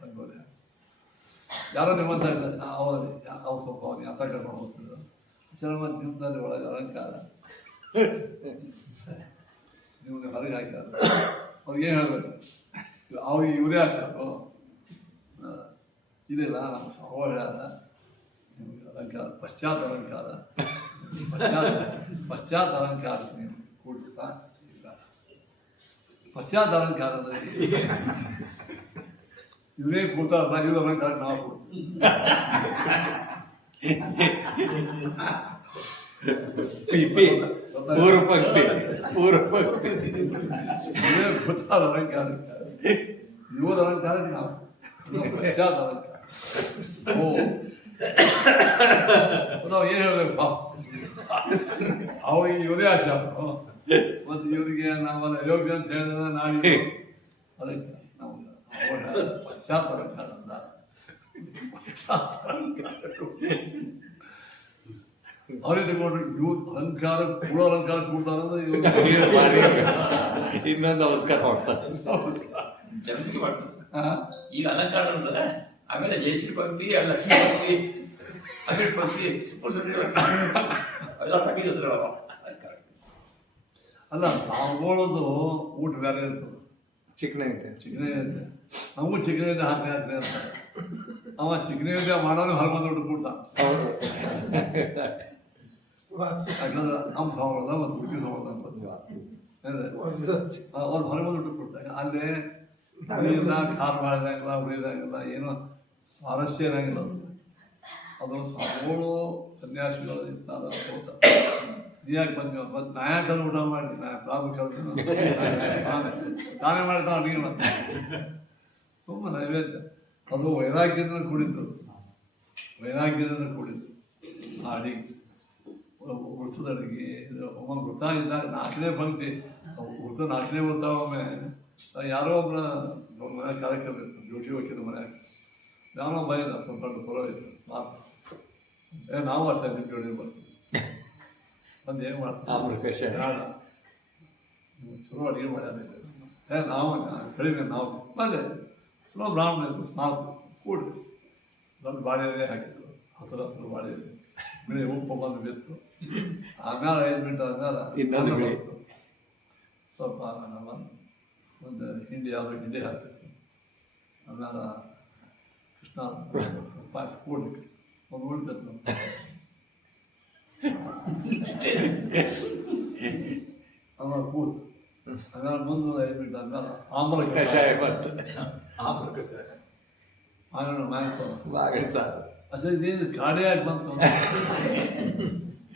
ರಂಗೋಲಿ ಹಾಕಿ ಯಾರೋ ನಿಮ್ಮಂತ ಅವ್ರು ಸ್ವಲ್ಪ ಅವ್ರು ಯಾತ ಕರ್ಕೊಂಡು ಹೋಗ್ತಿದ್ರು. ಸರ್ ಮತ್ತು ನಿಮ್ಮದಲ್ಲಿ ಒಳಗೆ ಅಲಂಕಾರ ನಿಮಗೆ ಹೊರಗೆ ಹಾಕ್ಯಾರ, ಅವ್ರಿಗೆ ಏನು ಹೇಳಬೇಕು, ಅವ್ರಿಗೆ ಇವರೇ ಆಶಾರು ಇದಿಲ್ಲ ನಮ್ಮ ಸರ್ವ ಹೇಳ್ಯಾರ ನಿಮಗೆ ಅಲಂಕಾರ ಪಶ್ಚಾತ್ ಅಲಂಕಾರ ಪಶ್ಚಾತ್ ಅಲಂಕಾರ ನೀವು ಕೂಡ್ತಾ ಇಲ್ಲ. ಪಶ್ಚಾತ್ ಅಲಂಕಾರ ಅಂದರೆ ಇವರೇ ಕೂತಾರಲ್ಲ, ಇವ್ರ ಅಲಂಕಾರ ನಾವು ಕೊಡ್ತೀವಿ. ಪೂರ್ವ ಪಂಕ್ತಿ ಇವರೇ ಕೂತಾರ ಅಲಂಕಾರಕ್ಕೆ, ಇವರ ಅಲಂಕಾರಕ್ಕೆ ನಾವು ಪಶ್ಚಾತ್ ಅಲಂಕಾರ. ಓ ನಾವು ಏನು ಹೇಳಬೇಕು ಪಾಪ, ಅವ್ರಿಗೆ ಇವರೇ ಆಶಾ. ಮತ್ತು ಇವರಿಗೆ ನಾವೆಲ್ಲ ಯೋಗ ಅಂತ ಹೇಳಿದ್ರೆ ನಾನು ಅದಕ್ಕೆ ನಾವು ಪಶ್ಚಾತ್ ಅಲಂಕಾರ ಅಂತ ಅವರೇ ತಗೊಂಡ್ರು. ಇವ್ ಅಲಂಕಾರ ಕೂಡ ಅಲಂಕಾರ ಕೂಡ್ತಾರಂದ್ರೆ ಇನ್ನೊಂದು ನಮಸ್ಕಾರ ಮಾಡ್ತಾರೆ. ಜಗತ್ತಿಗೆ ಮಾಡ್ತಾರೆ ಈಗ ಅಲಂಕಾರ ಉಂಟಲ್ಲ. ಆಮೇಲೆ ಜಯಶ್ರೀ ಭಕ್ತಿ, ಲಕ್ಷ್ಮೀ ಭಕ್ತಿ, ಅಮಿತ್ ಭಕ್ತಿ, ಎಲ್ಲ ಪ್ಯಾಕೇಜ್ ಅಲ್ಲ, ನಾವುಗಳದು ಊಟ ಬೇರೆ ಇರ್ತದೆ. ಚಿಕನ್ ಐತೆ, ಚಿಕನೇ ಐತೆ, ನಮಗೂ ಚಿಕನ್ ಐತೆ ಹಾಕಿ ಹಾಕಿ ಅಂತ. ಅವ ಚಿಕನ್ ಐತೆ ಮಾಡೋನು ಹೊರ ಬಂದು ಊಟ ಕೊಡ್ತಾನೆ. ಯಾಕಂದ್ರೆ ನಮ್ಮ ತಗೊಳ್ದ ಮತ್ತು ಹುಟ್ಟಿ ತಗೊಳ್ದ ಅವ್ರು ಹೊರ ಬಂದು ಊಟ ಕೊಡ್ತಾರೆ. ಅಲ್ಲೇ ಇಲ್ಲ, ಖಾರ ಮಾಡಿದಂಗಿಲ್ಲ, ಉಳಿದಂಗಿಲ್ಲ, ಏನೋ ಸ್ವಾರಸ್ಯ ಇರಂಗಿಲ್ಲ. ಅದು ಸಾವುಗಳು ಸನ್ಯಾಸಿಗಳು ಇರ್ತಾರ. ನೀ ಯಾಕೆ ಬಂದೀವ ಮತ್ತು ನಾ ಯಾಕೆ ಊಟ ಮಾಡಿ ನಾ ಪ್ರಾಬ್ಲಮ್ ಕೇಳ್ತೀನಿ ತಾನೇ ಮಾಡ್ತಾವ ಅಡುಗೆ ಮಾಡ್ತಾನೆ ತುಂಬ ನೈವೇದ್ಯ. ಅದು ವೈರಾಗ್ಯದಿಂದ ಕೂಡಿದ್ದು, ವೈರಾಗ್ಯದಿಂದ ಕೂಡಿದ್ದು ಆ ಅಡಿಗೆ, ವೃತ್ತದ ಅಡಿಗೆ. ಇದು ಒಮ್ಮೆ ಗೊತ್ತಾಗಿದ್ದಾಗ 4ನೇ ಪಂಕ್ತಿ ವೃತ್ತ 4ನೇ ವೃತ್ತ. ಒಮ್ಮೆ ಯಾರೋ ಒಬ್ಬರ ಮನ್ಯಾಗ ಕಾರ್ಯಕ್ರಮ ಇತ್ತು, ಡ್ಯೂಟಿ ಹೋಗಿದ್ದು ಮನ್ಯಾಗ. ಯಾರೋ ಬೈದ ಕೊಂಡು ಪುರೋಹಿತ ಮಾತು, ನಾವು ಅಷ್ಟೇ ನಿಮ್ಮ ಜೋಡಿ ಬರ್ತೀವಿ ಬಂದು ಏನು ಮಾಡ್ತೀವಿ ಬೇಡ, ನೀವು ಚಲೋ ಅಡುಗೆ ಮಾಡ್ಯಾರ, ನಾವು ಕಡಿಮೆ ನಾವು ಬಂದೆ ಚಲೋ ಬ್ರಾಹ್ಮಣ ಇತ್ತು, ಸ್ನಾತು ಕೂಡಿ ದೊಡ್ಡ ಬಾಳೆದೇ ಹಾಕಿದ್ರು, ಹಸಿರು ಬಾಳೆದೆ, ಬಿಳಿ ಉಪ್ಪು ಬಂದು ಬಿತ್ತು. ಆಮೇಲೆ 5 ಮಿನಿಟ್ ಆದ್ಮೇಲೆ ಬಂತು ಸ್ವಲ್ಪ ಒಂದು ಹಿಂಡಿ, ಯಾವುದೋ ಹಿಂಡಿ ಹಾಕಿತ್ತು. ಆಮೇಲೆ ಕೃಷ್ಣ ಪಾಯಸ ಕೂಡ್ಲಿಕ್ಕೆ ಒಂದು ಉಳಿತೈತೆ ನಮ್ಮ ಆಮೇಲೆ ಕೂತು. ಆಮೇಲೆ ಮುಂದೆ 5 ಮಿನಿಟ್ ಆದ್ಮೇಲೆ ಆಮ್ರ ಕಷಾಯ ಬಂತು. ಆಮೇಲೆ ಮಾಯಸ ಅಚ್ಚ ಇದೇನು ಕಾಡೆ ಆಗಿ ಬಂತು.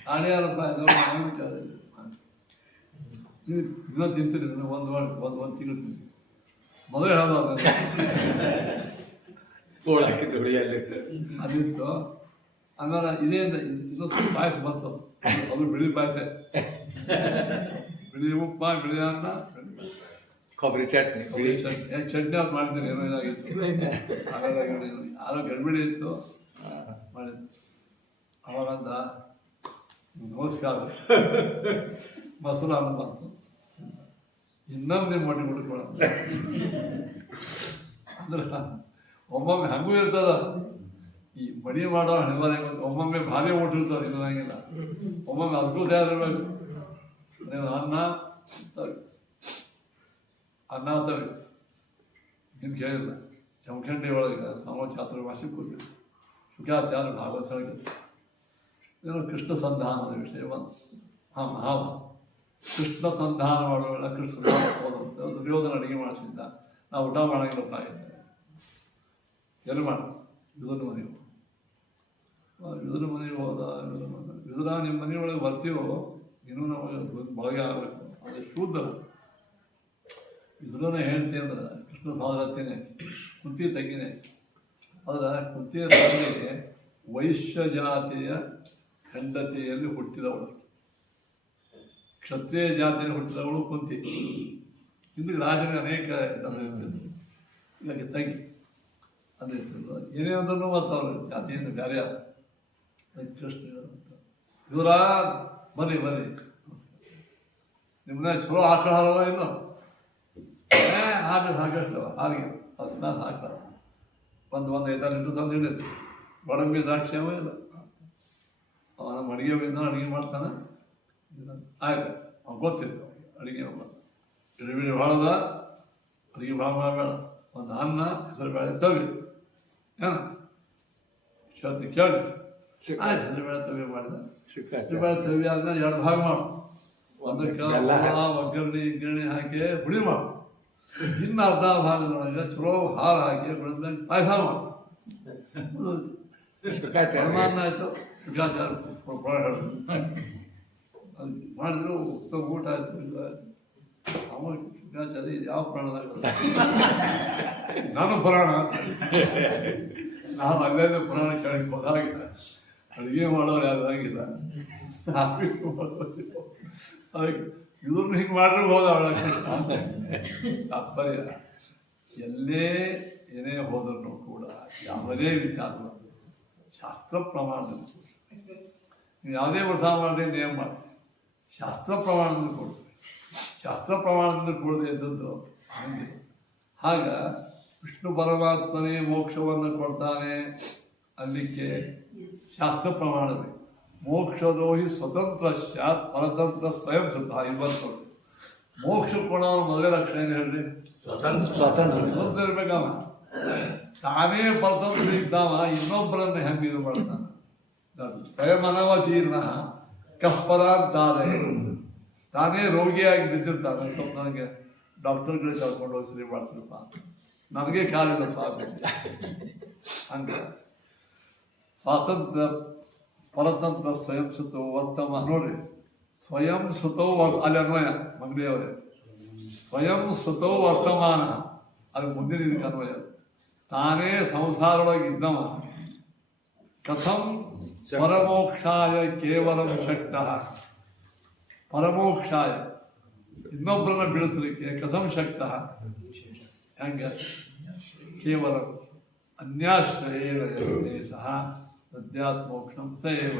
ಕಾಡೆ ಯಾರಪ್ಪ ನೀವು ದಿನ ತಿಂತೀರಿ, ಒಂದು ತಿಂಗಳು ತಿಂತೀರಿ. ಮೊದಲು ಹೇಳೋದು ಅದಿತ್ತು. ಆಮೇಲೆ ಇದೇ ಇದು ಪಾಯಸ ಬಂತು, ಅದು ಬಿಳಿ ಪಾಯಸ, ಬಿಳಿ ಉಪ್ಪ, ಬಿಳಿ ಅನ್ನ, ಕೊಬ್ಬರಿ ಚಟ್ನಿ, ಬಿಳಿ ಚಟ್ನಿ. ಚಟ್ನಿ ಅದು ಮಾಡಿದ್ದೀನಿ, ಏನೋ ಇದಾಗಿತ್ತು, ಯಾರೋ ಗಡ್ಬಿಡಿ ಇತ್ತು ಮಾಡಿದ್ದು. ಅವಾಗಂದ ನಮಸ್ಕಾರ ಮೊಸರು ಅನ್ನ ಬಂತು. ಇನ್ನೊಂದು ನೀವು ಮೊಟ್ಟೆ ಮುಟ್ಕೊಳ್ಳ ಅಂದ್ರೆ ಒಮ್ಮೊಮ್ಮೆ ಹಂಗೂ ಇರ್ತದ. ಈ ಮಡಿ ಮಾಡೋ ಹಣೆ ಒಮ್ಮೊಮ್ಮೆ ಭಾರಿ ಊಟ ಇರ್ತದೆ, ಇರೋಂಗಿಲ್ಲ. ಒಮ್ಮೊಮ್ಮೆ ಅದಕ್ಕೂ ತಯಾರಿರ್ಬೇಕು. ಅನ್ನ ತವಿ ನಿಮ್ಗೆ ಕೇಳಿಲ್ಲ, ಚಮಖಂಡಿ ಒಳಗೆ ಚಾತುರ್ಮಾಸಿ ಕೂತಿದ್ರು, ಶುಕಾಚಾರ್ಯ ಭಾಗವತ ಹೇಳಿದ್ರು. ಏನೋ ಕೃಷ್ಣ ಸಂಧಾನದ ವಿಷಯ ಬಂತು. ಹಾಂ ಕೃಷ್ಣ ಸಂಧಾನ ಮಾಡುವ ಕೃಷ್ಣ ಹೋದಂತೆ ದುರ್ಯೋಧನ ಅಡುಗೆ ಮಾಡಿಸಿದ್ದ. ನಾವು ಊಟ ಮಾಡೋಂಗಿಲ್ಲ, ಆಗಿದ್ದೇವೆ ಎಲ್ಲಿ ಮಾಡ್ತೀವಿ ವಿದುರ ಮನೆಗೆ. ವಿದುರ ಮನೆಗೆ ಹೋದ. ವಿದುರ ನಿಮ್ಮ ಮನೆಯೊಳಗೆ ಬರ್ತೀವೋ ಇನ್ನೂ ನಮಗೆ ಮೊಳಗೆ ಆಗಬೇಕು, ಅದು ಶೂದ್ರ. ವಿದುರನೇ ಹೇಳ್ತಿ ಅಂದ್ರೆ ಕೃಷ್ಣ ಸಹೋದರತ್ತೇನೆ, ಕುಂತಿ ತಂಗಿನೇ. ಆದರೆ ಕುಂತಿಯ ತಂಗಿ ವೈಶ್ಯ ಜಾತಿಯ ಹೆಂಡತಿಯಲ್ಲಿ ಹುಟ್ಟಿದವಳು, ಕ್ಷತ್ರಿಯ ಜಾತಿಯಲ್ಲಿ ಹುಟ್ಟಿದವಳು ಕುಂತಿ. ಹಿಂದಿಗೆ ರಾಜನಿಗೆ ಅನೇಕ ಇದಕ್ಕೆ ತಂಗಿ ಅಂದಿರ್ತದೆ. ಏನೇ ಅಂದ್ರೂ ಮತ್ತು ಅವರು ಜಾತಿಯಿಂದ ಬೇರೆ ಆದ ಕೃಷ್ಣ ಇವರ ಬನ್ನಿ ನಿಮ್ಮನ್ನ ಚಲೋ ಆಕಳ ಹಾಲವ ಇನ್ನು ಸಾಕಷ್ಟು ಹಾಲಿಗೆ ಹಸನ ಹಾಕಲ್ಲ ಒಂದು 5-6 ಲೀಟ್ರ್ ತಂದು ಹಿಡಿದು ಗೋಡಂಬಿ ದ್ರಾಕ್ಷಿ ಅವ ಇಲ್ಲ ಅವನ ಅಡುಗೆ ಅಡುಗೆ ಮಾಡ್ತಾನೆ ಆಯ್ತು ಅವ್ನು ಗೊತ್ತಿತ್ತು ಅಡುಗೆ ಬಿಡಿ ಭಾಳದ ಅಡುಗೆ ಭಾಳ ಮಾಡಬೇಡ ಒಂದು ಅನ್ನ ಹೆಸರು ಬೇಳೆ ತವಿ ಏನ ಶಕ್ತಿ ಕೇಳಿ ಆಯ್ತು ಹೆಸರು ಬೇಳೆ ತವಿ ಮಾಡಿದ ಹೆಸರು ಬೇಳೆ ತವಿ ಆದ್ಮೇಲೆ 2 ಭಾಗ ಮಾಡು ಒಂದಕ್ಕೆ ಒಗ್ಗರಣೆ ಗಿರಣಿ ಹಾಕಿ ಹುಳಿ ಮಾಡು ಇನ್ನು ಅರ್ಧ ಭಾಗದೊಳಗೆ ಚಲೋ ಹಾಲು ಹಾಕಿ ಬೆಳೆದಾಗ ಪಾಯಸ ಮಾಡು ಪರಮಾನ್ನ ಆಯಿತು ಶುಕಾಚಾರ ಮಾಡಿದ್ರು ಉತ್ತಮ ಊಟ ಆಯಿತು ಅವ ಶುಕಾಚಾರ ಇದು ಯಾವ ಪ್ರಾಣದಾಗ ನಾನು ಪುರಾಣ ನಾನು ಅಲ್ಲೇ ಪುರಾಣ ಕೆಳಗೆ ಬದಾಗಿಲ್ಲ ಅಡುಗೆ ಮಾಡೋರು ಯಾವ್ದಾಗಿಲ್ಲ ಅದಕ್ಕೆ ಇದನ್ನು ಹಿಂಗೆ ಮಾಡ್ರೆ ಹೋದ ಅವಳಕ್ಕೆ ತಾತ್ಪರ್ಯ ಎಲ್ಲೇ ಏನೇ ಹೋದರೂ ಕೂಡ ಯಾವುದೇ ವಿಚಾರ ಶಾಸ್ತ್ರ ಪ್ರಮಾಣದಲ್ಲಿ ನೀವು ಯಾವುದೇ ವ್ರತ ಮಾಡಿ ನೇಮ ಮಾಡಿ ಶಾಸ್ತ್ರ ಪ್ರಮಾಣದಲ್ಲಿ ಕೊಡ್ತೀವಿ ಶಾಸ್ತ್ರ ಪ್ರಮಾಣದಿಂದ ಕೊಡದೆ ಇದ್ದದ್ದು ಆಗ ವಿಷ್ಣು ಪರಮಾತ್ಮನೇ ಮೋಕ್ಷವನ್ನು ಕೊಡ್ತಾನೆ ಅಲ್ಲಿಕ್ಕೆ ಶಾಸ್ತ್ರ ಪ್ರಮಾಣ ಬೇಕು ಮೋಕ್ಷದೋ ಹಿ ಸ್ವತಂತ್ರ ಸ್ಯಾತ್ ಪರತಂತ್ರ ಸ್ವಯಂ ಸುತ್ತ ಇವತ್ತು ಮೋಕ್ಷ ಕೊಡೋರು ಮೊದಲೇ ಲಕ್ಷಣ ಏನು ಹೇಳ್ರಿ ಸ್ವತಂತ್ರ ಇರ್ಬೇಕವ ತಾನೇ ಪರತಂತ್ರ ಇದ್ದಾವ ಇನ್ನೊಬ್ಬರನ್ನು ಹೆಂಗೆ ಇದು ಮಾಡ್ತಾನೆ ಸ್ವಯಂ ಅನವತೀರ್ಣ ಕಪ್ಪರಾಂತಾರೆ ತಾನೇ ರೋಗಿಯಾಗಿ ಬಿದ್ದಿರ್ತಾನೆ ಸ್ವಲ್ಪ ನನಗೆ ಡಾಕ್ಟರ್ಗಳಿಗೆ ಕರ್ಕೊಂಡು ಹೋಗಿ ಸರಿ ಮಾಡಿಸ್ರಪ್ಪ ನನಗೆ ಕಾಲಿಲ್ಲಪ್ಪ ಹಂಗೆ ಸ್ವಾತಂತ್ರ್ಯ ಪರತಂತ್ರ ಸ್ವಯಂ ಸುತೋ ವರ್ತಮ ನೋಡ್ರಿ ಸ್ವಯಂ ಸುತೋ ಅಲ್ಲಿ ಅನ್ವಯ ಮಂಗಡಿಯವರೇ ಸ್ವಯಂ ಸುತೋ ವರ್ತಮಾನ ಅದು ಮುಂದಿನ ಇದಕ್ಕೆ ಅನ್ವಯ ತಾನೇ ಸಂಸಾರೊಳಗೆ ಇದ್ದವ ಕಥಂ ಪರಮೋಕ್ಷಾಯ ಕೇವಲಂ ಶಕ್ತಃ ಪರಮೋಕ್ಷಾಯ ಇನ್ನೊಬ್ಬರನ್ನ ಬೆಳೆಸಲಿಕ್ಕೆ ಕಥಂ ಶಕ್ತಃ ಹೆಂಗೆ ಕೇವಲ ಅನ್ಯಾಶ್ರಯೇಣ ಯಶಃ ಅಧ್ಯಾತ್ಮೋಕ್ಷಂ ಸೇವ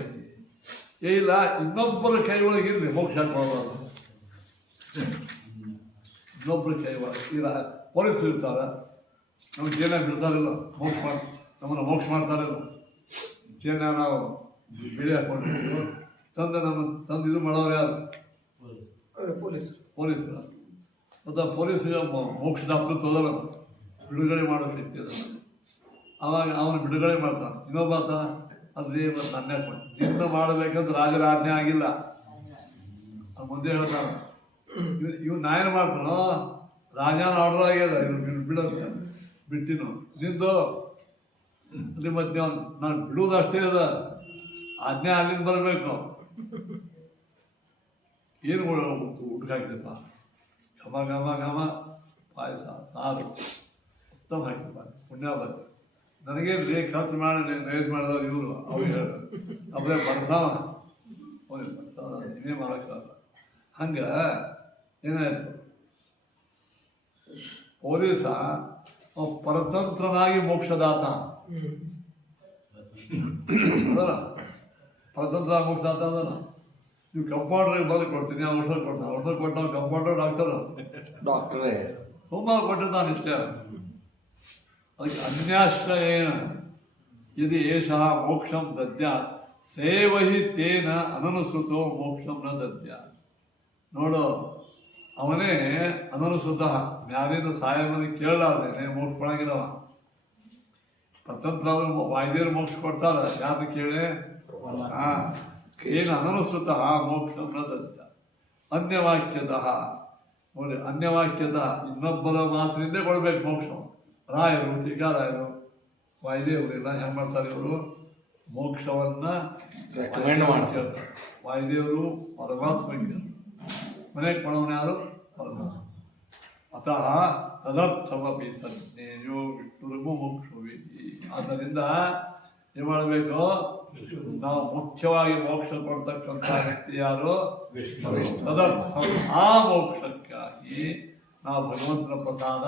ಇಲ್ಲ ಇನ್ನೊಬ್ಬರ ಕೈ ಒಳಗೆ ಇರಲಿ ಮೋಕ್ಷ ಕೊಡಬಾರ್ದು ಇನ್ನೊಬ್ಬರ ಕೈ ಒಳಗೆ ಇಲ್ಲ ಪೊಲೀಸರು ಇರ್ತಾರ ನಮ್ಗೆ ಜೇನ ಬಿಡ್ತಾರಿಲ್ಲ ಮೋಕ್ಷ ಮಾಡಿ ನಮ್ಮನ್ನು ಮೋಕ್ಷ ಮಾಡ್ತಾರಿಲ್ಲ ಜೇನ ನಾವು ಬಿಳಿ ಹಾಕೊಂಡಿರ್ತೀವಿ ತಂದು ಇದು ಮಾಡೋರು ಯಾರು ಪೊಲೀಸರು ಮತ್ತು ಪೊಲೀಸರಿಗೆ ಮೋಕ್ಷದಾತ್ರ ತೋದಲ್ಲ ಬಿಡುಗಡೆ ಮಾಡೋ ಶಕ್ತಿ ಅದ ಅವಾಗ ಅವನು ಬಿಡುಗಡೆ ಮಾಡ್ತಾನೆ ಇನ್ನೊಬ್ಬಾತ ಅದೇ ಮತ್ತು ಅನ್ಯಾಯ ಮಾಡಿ ಜೀವನ ಮಾಡಬೇಕಂತ ರಾಜರ ಆಜ್ಞೆ ಆಗಿಲ್ಲ ಅವ್ನು ಮುಂದೆ ಹೇಳ್ತಾನೆ ಇವ್ನು ನಾಯನ ಮಾಡ್ತಾನೋ ರಾಜನ ಆರ್ಡರ್ ಆಗ್ಯದ ಇವ್ನು ಬಿಡೋದು ಬಿಟ್ಟಿನು ನಿಂದು ಅಲ್ಲಿ ಮತ್ತೆ ನಾನು ಬಿಡುವುದು ಅಷ್ಟೇ ಅದ ಆಜ್ಞೆ ಅಲ್ಲಿಂದ ಬರಬೇಕು ಏನು ಊಟಕ್ಕೆ ಹಾಕಿದಪ್ಪ ಘಮ ಘಮ ಘಮ ಪಾಯಸ ಸಾರು ಉತ್ತಮ ಹಾಕಿದಪ್ಪ ಪುಣ್ಯ ಬಂದು ನನಗೇನು ರೀ ಖರ್ಚು ಮಾಡಿ ನೈವೇದ್ಯ ಮಾಡಿದವ್ರು ಇವರು ಅವ್ರು ಹೇಳ್ಬೇಕು ಅವರೇ ಬರ್ಸಾವ ಅವ್ರಿಗೆ ಬರ್ಸಾವ ನೀವೇ ಮಾಡೋಕ್ಕಾಗಲ್ಲ ಹಂಗೆ ಏನಾಯಿತು ಪೊಲೀಸ ಪರತಂತ್ರನಾಗಿ ಮೋಕ್ಷದಾತ ಅದಲ್ಲ ಪರತಂತ್ರ ಮೋಕ್ಷದಾತ ಅದಲ್ಲ ನೀವು ಕಂಪೌಂಡ್ರಿಗೆ ಬಂದು ಕೊಡ್ತೀನಿ ಔಷಧ ಕೊಡ್ತಾನೆ ಔಷಧ ಕೊಟ್ಟು ಕಂಪೌಂಡರ್ ಡಾಕ್ಟರೇ ಸುಮಾರು ಕೊಟ್ಟಿದ್ದಾನೆ ಇಷ್ಟೇ ಅದಕ್ಕೆ ಅನ್ಯಾಶ್ರಯೇಣ ಯದಿ ಏಷಃ ಮೋಕ್ಷಂ ದದ್ಯಾತ್ ಸೇವಹಿ ತೇನ ಅನನುಸೃತೋ ಮೋಕ್ಷಂ ನ ದದ್ಯಾತ್ ನೋಡು ಅವನೇ ಅನನುಸೃತ ಮ್ಯಾಲಿನ ಸಾಯಮನಿ ಕೇಳಲಾರ್ದೇನೆ ಮೋಕ್ಷ ಕೊಡಂಗಿಲ್ಲವ ಪತಂತ್ರ ಆದ್ರೆ ವಾಯ್ದೇರು ಮೋಕ್ಷ ಕೊಡ್ತಾರ ಯಾರು ಕೇಳಿ ಏನು ಅನನುಸೃತ ಮೋಕ್ಷಂ ನ ದದ್ಯಾತ್ ಅನ್ಯವಾಕ್ಯದ ನೋಡಿ ಅನ್ಯವಾಕ್ಯದ ಇನ್ನೊಬ್ಬರ ಮಾತಿನಿಂದ ಕೊಡ್ಬೇಕು ಮೋಕ್ಷ ರಾಯರು ಟೀಕಾರಾಯರು ವಾಯುದೇವರೆಲ್ಲ ಹೆಂಗೆ ಮಾಡ್ತಾರೆ ಇವರು ಮೋಕ್ಷವನ್ನು ರೆಕಮೆಂಡ್ ಮಾಡ್ತಾರೆ ವಾಯುದೇವರು ಪರಮಾತ್ಮಗೆ ಮನೆಗೆ ಕೊಡೋನು ಯಾರು ಪರಮಾತ್ಮ ಅತಃ ತದರ್ಥಮಪಿ ಸಜ್ಞೇಯೋ ವಿಷ್ಣುರಿಗೂ ಮೋಕ್ಷವಿ ಆದ್ದರಿಂದ ಏನು ಮಾಡಬೇಕು ನಾವು ಮುಖ್ಯವಾಗಿ ಮೋಕ್ಷ ಕೊಡ್ತಕ್ಕಂಥ ವ್ಯಕ್ತಿ ಯಾರು ತದರ್ಥ ಆ ಮೋಕ್ಷಕ್ಕಾಗಿ ನಾವು ಭಗವಂತನ ಪ್ರಸಾದ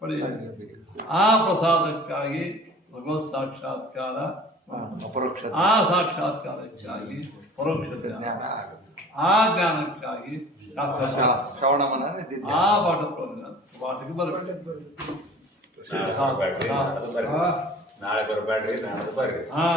ಪಡೆಯಬೇಕು ಆ ಪ್ರಸಾದಕ್ಕಾಗಿ ಭಗವತ್ ಸಾಕ್ಷಾತ್ಕಾರ ಅಪರೋಕ್ಷ ಆ ಸಾಕ್ಷಾತ್ಕಾರಕ್ಕಾಗಿ ಪರೋಕ್ಷ ಜ್ಞಾನ ಆ ಜ್ಞಾನಕ್ಕಾಗಿ ಶಾಸ್ತ್ರ ಶ್ರವಣ ಮನನ ನಿಧಿಧ್ಯಾಸನ. ಆ ಪಾಠಕ್ಕೆ ಬರಬೇಕು. ನಾಳೆ ಬರಬೇಡ್ರಿ ನಾಡ್ದು ಬರ್ರಿ. ಹಾ ನಾಳೆ ಬರಬೇಡ್ರಿ ನಾಡ್ದು ಬರ್ರಿ. ಹಾ